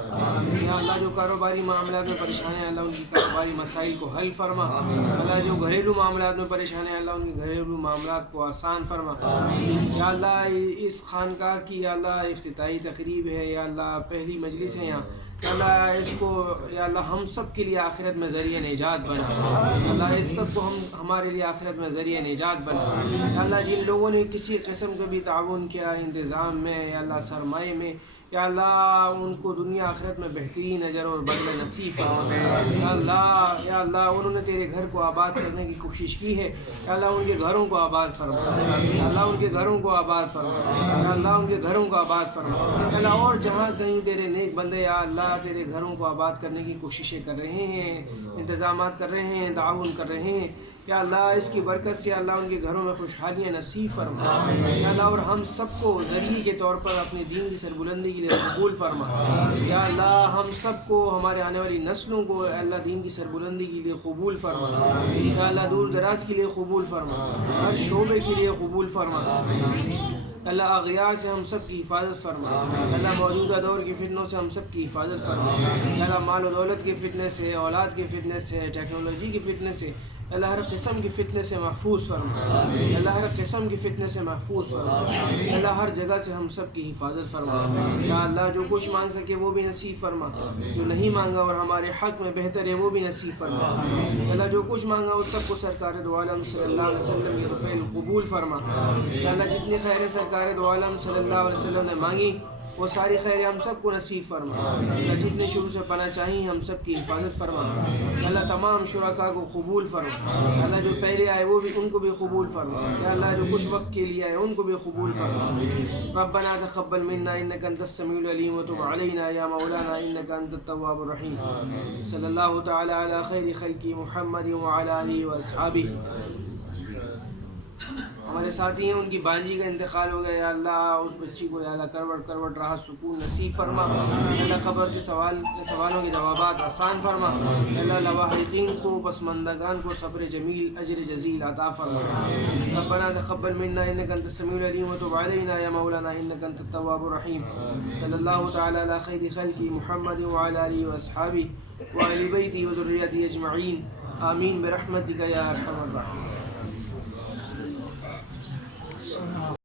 یا اللہ جو کاروباری معاملات میں پریشان ہیں اللہ ان کی کاروباری مسائل کو حل فرما. اللہ جو گھریلو معاملات میں پریشان ہیں اللہ ان کے گھریلو معاملات کو آسان فرما. یا اللہ اس خانقاہ کی یا اللہ افتتاحی تقریب ہے یا اللہ پہلی مجلس ہے یہاں یا اللہ اس کو یا اللہ ہم سب کے لیے آخرت میں ذریعہ نجات بنا. یا اللہ اس سب کو ہمارے لیے آخرت میں ذریعہ نجات بنا. یا اللہ جن لوگوں نے کسی قسم کا بھی تعاون کیا انتظام میں یا اللہ سرمایے میں یا اللہ ان کو دنیا آخرت میں بہترین اجر اور بدلہ نصیب فرما. یا اللہ انہوں نے تیرے گھر کو آباد کرنے کی کوشش کی ہے یا اللہ ان کے گھروں کو آباد فرما. یا اللہ ان کے گھروں کو آباد فرما. یا اللہ ان کے گھروں کو آباد فرما. یا اللہ اور جہاں کہیں تیرے نیک بندے یا اللہ تیرے گھروں کو آباد کرنے کی کوششیں کر رہے ہیں, انتظامات کر رہے ہیں, تعاون کر رہے ہیں یا اللہ اس کی برکت سے اللہ ان کے گھروں میں خوشحالیاں نصیب فرما. یا اللہ اور ہم سب کو ذریعے کے طور پر اپنے دین کی سربلندی کے لیے قبول فرما. یا اللہ ہم سب کو ہمارے آنے والی نسلوں کو اللہ دین کی سربلندی کے لیے قبول فرما. یا اللہ دور دراز کے لیے قبول فرما, ہر شعبے کے لیے قبول فرما. اللہ اغیار سے ہم سب کی حفاظت فرما. اللہ موجودہ دور کی فتنوں سے ہم سب کی حفاظت فرما. اللہ مال و دولت کے فتنے سے, اولاد کے فتنے سے, ٹیکنالوجی کے فتنے سے اللہ ہر قسم کی فتنے سے محفوظ فرما. اللہ ہر قسم کی فتنے سے محفوظ فرما. اللہ ہر جگہ سے ہم سب کی حفاظت فرما. یا اللہ جو کچھ مانگ سکے وہ بھی نصیب فرما, جو نہیں مانگا اور ہمارے حق میں بہتر ہے وہ بھی نصیب فرما. اللہ جو کچھ مانگا اس سب کو سرکار دو عالم صلی اللہ علیہ وسلم کے فعل قبول فرما. یا اللہ جتنی خیریں سرکار دو عالم صلی اللہ علیہ وسلم نے مانگی وہ ساری خیریں ہم سب کو نصیب فرما. اللہ جتنے شروع سے پناہ چاہیے ہم سب کی حفاظت فرما. اللہ تمام شرکاء کو قبول فرما. اللہ جو پہلے آئے وہ بھی ان کو بھی قبول فرما. یا اللہ جو کچھ وقت کے لیے آئے ان کو بھی قبول فرما. ربنا تقبل منا انك انت السميع العليم وتب علينا يا مولانا انك انت التواب الرحيم. صلی اللہ تعالی علی خیر خلق محمد وعلى آلہ واصحابہ. ہمارے ساتھی ہیں ان کی بانجی کا انتقال ہو گیا یا اللہ اس بچی کو یا اللہ کروٹ کروٹ راحت سکون نصیب فرما. یا اللہ قبر کے سوالوں کے جوابات آسان فرما. یا اللہ لواحقین کو پسماندگان کو صبر جمیل اجر جزیل عطا فرما. ربنا تقبل منا انك انت السميع العليم وتب علينا يا مولانا انك انت التواب الرحيم. صلی اللہ تعالی علی خیر خلق محمد وعلى آلہ واصحابہ وآل بیتہ وذریتہ اجمعین. آمین برحمتک یا ارحم الراحمین.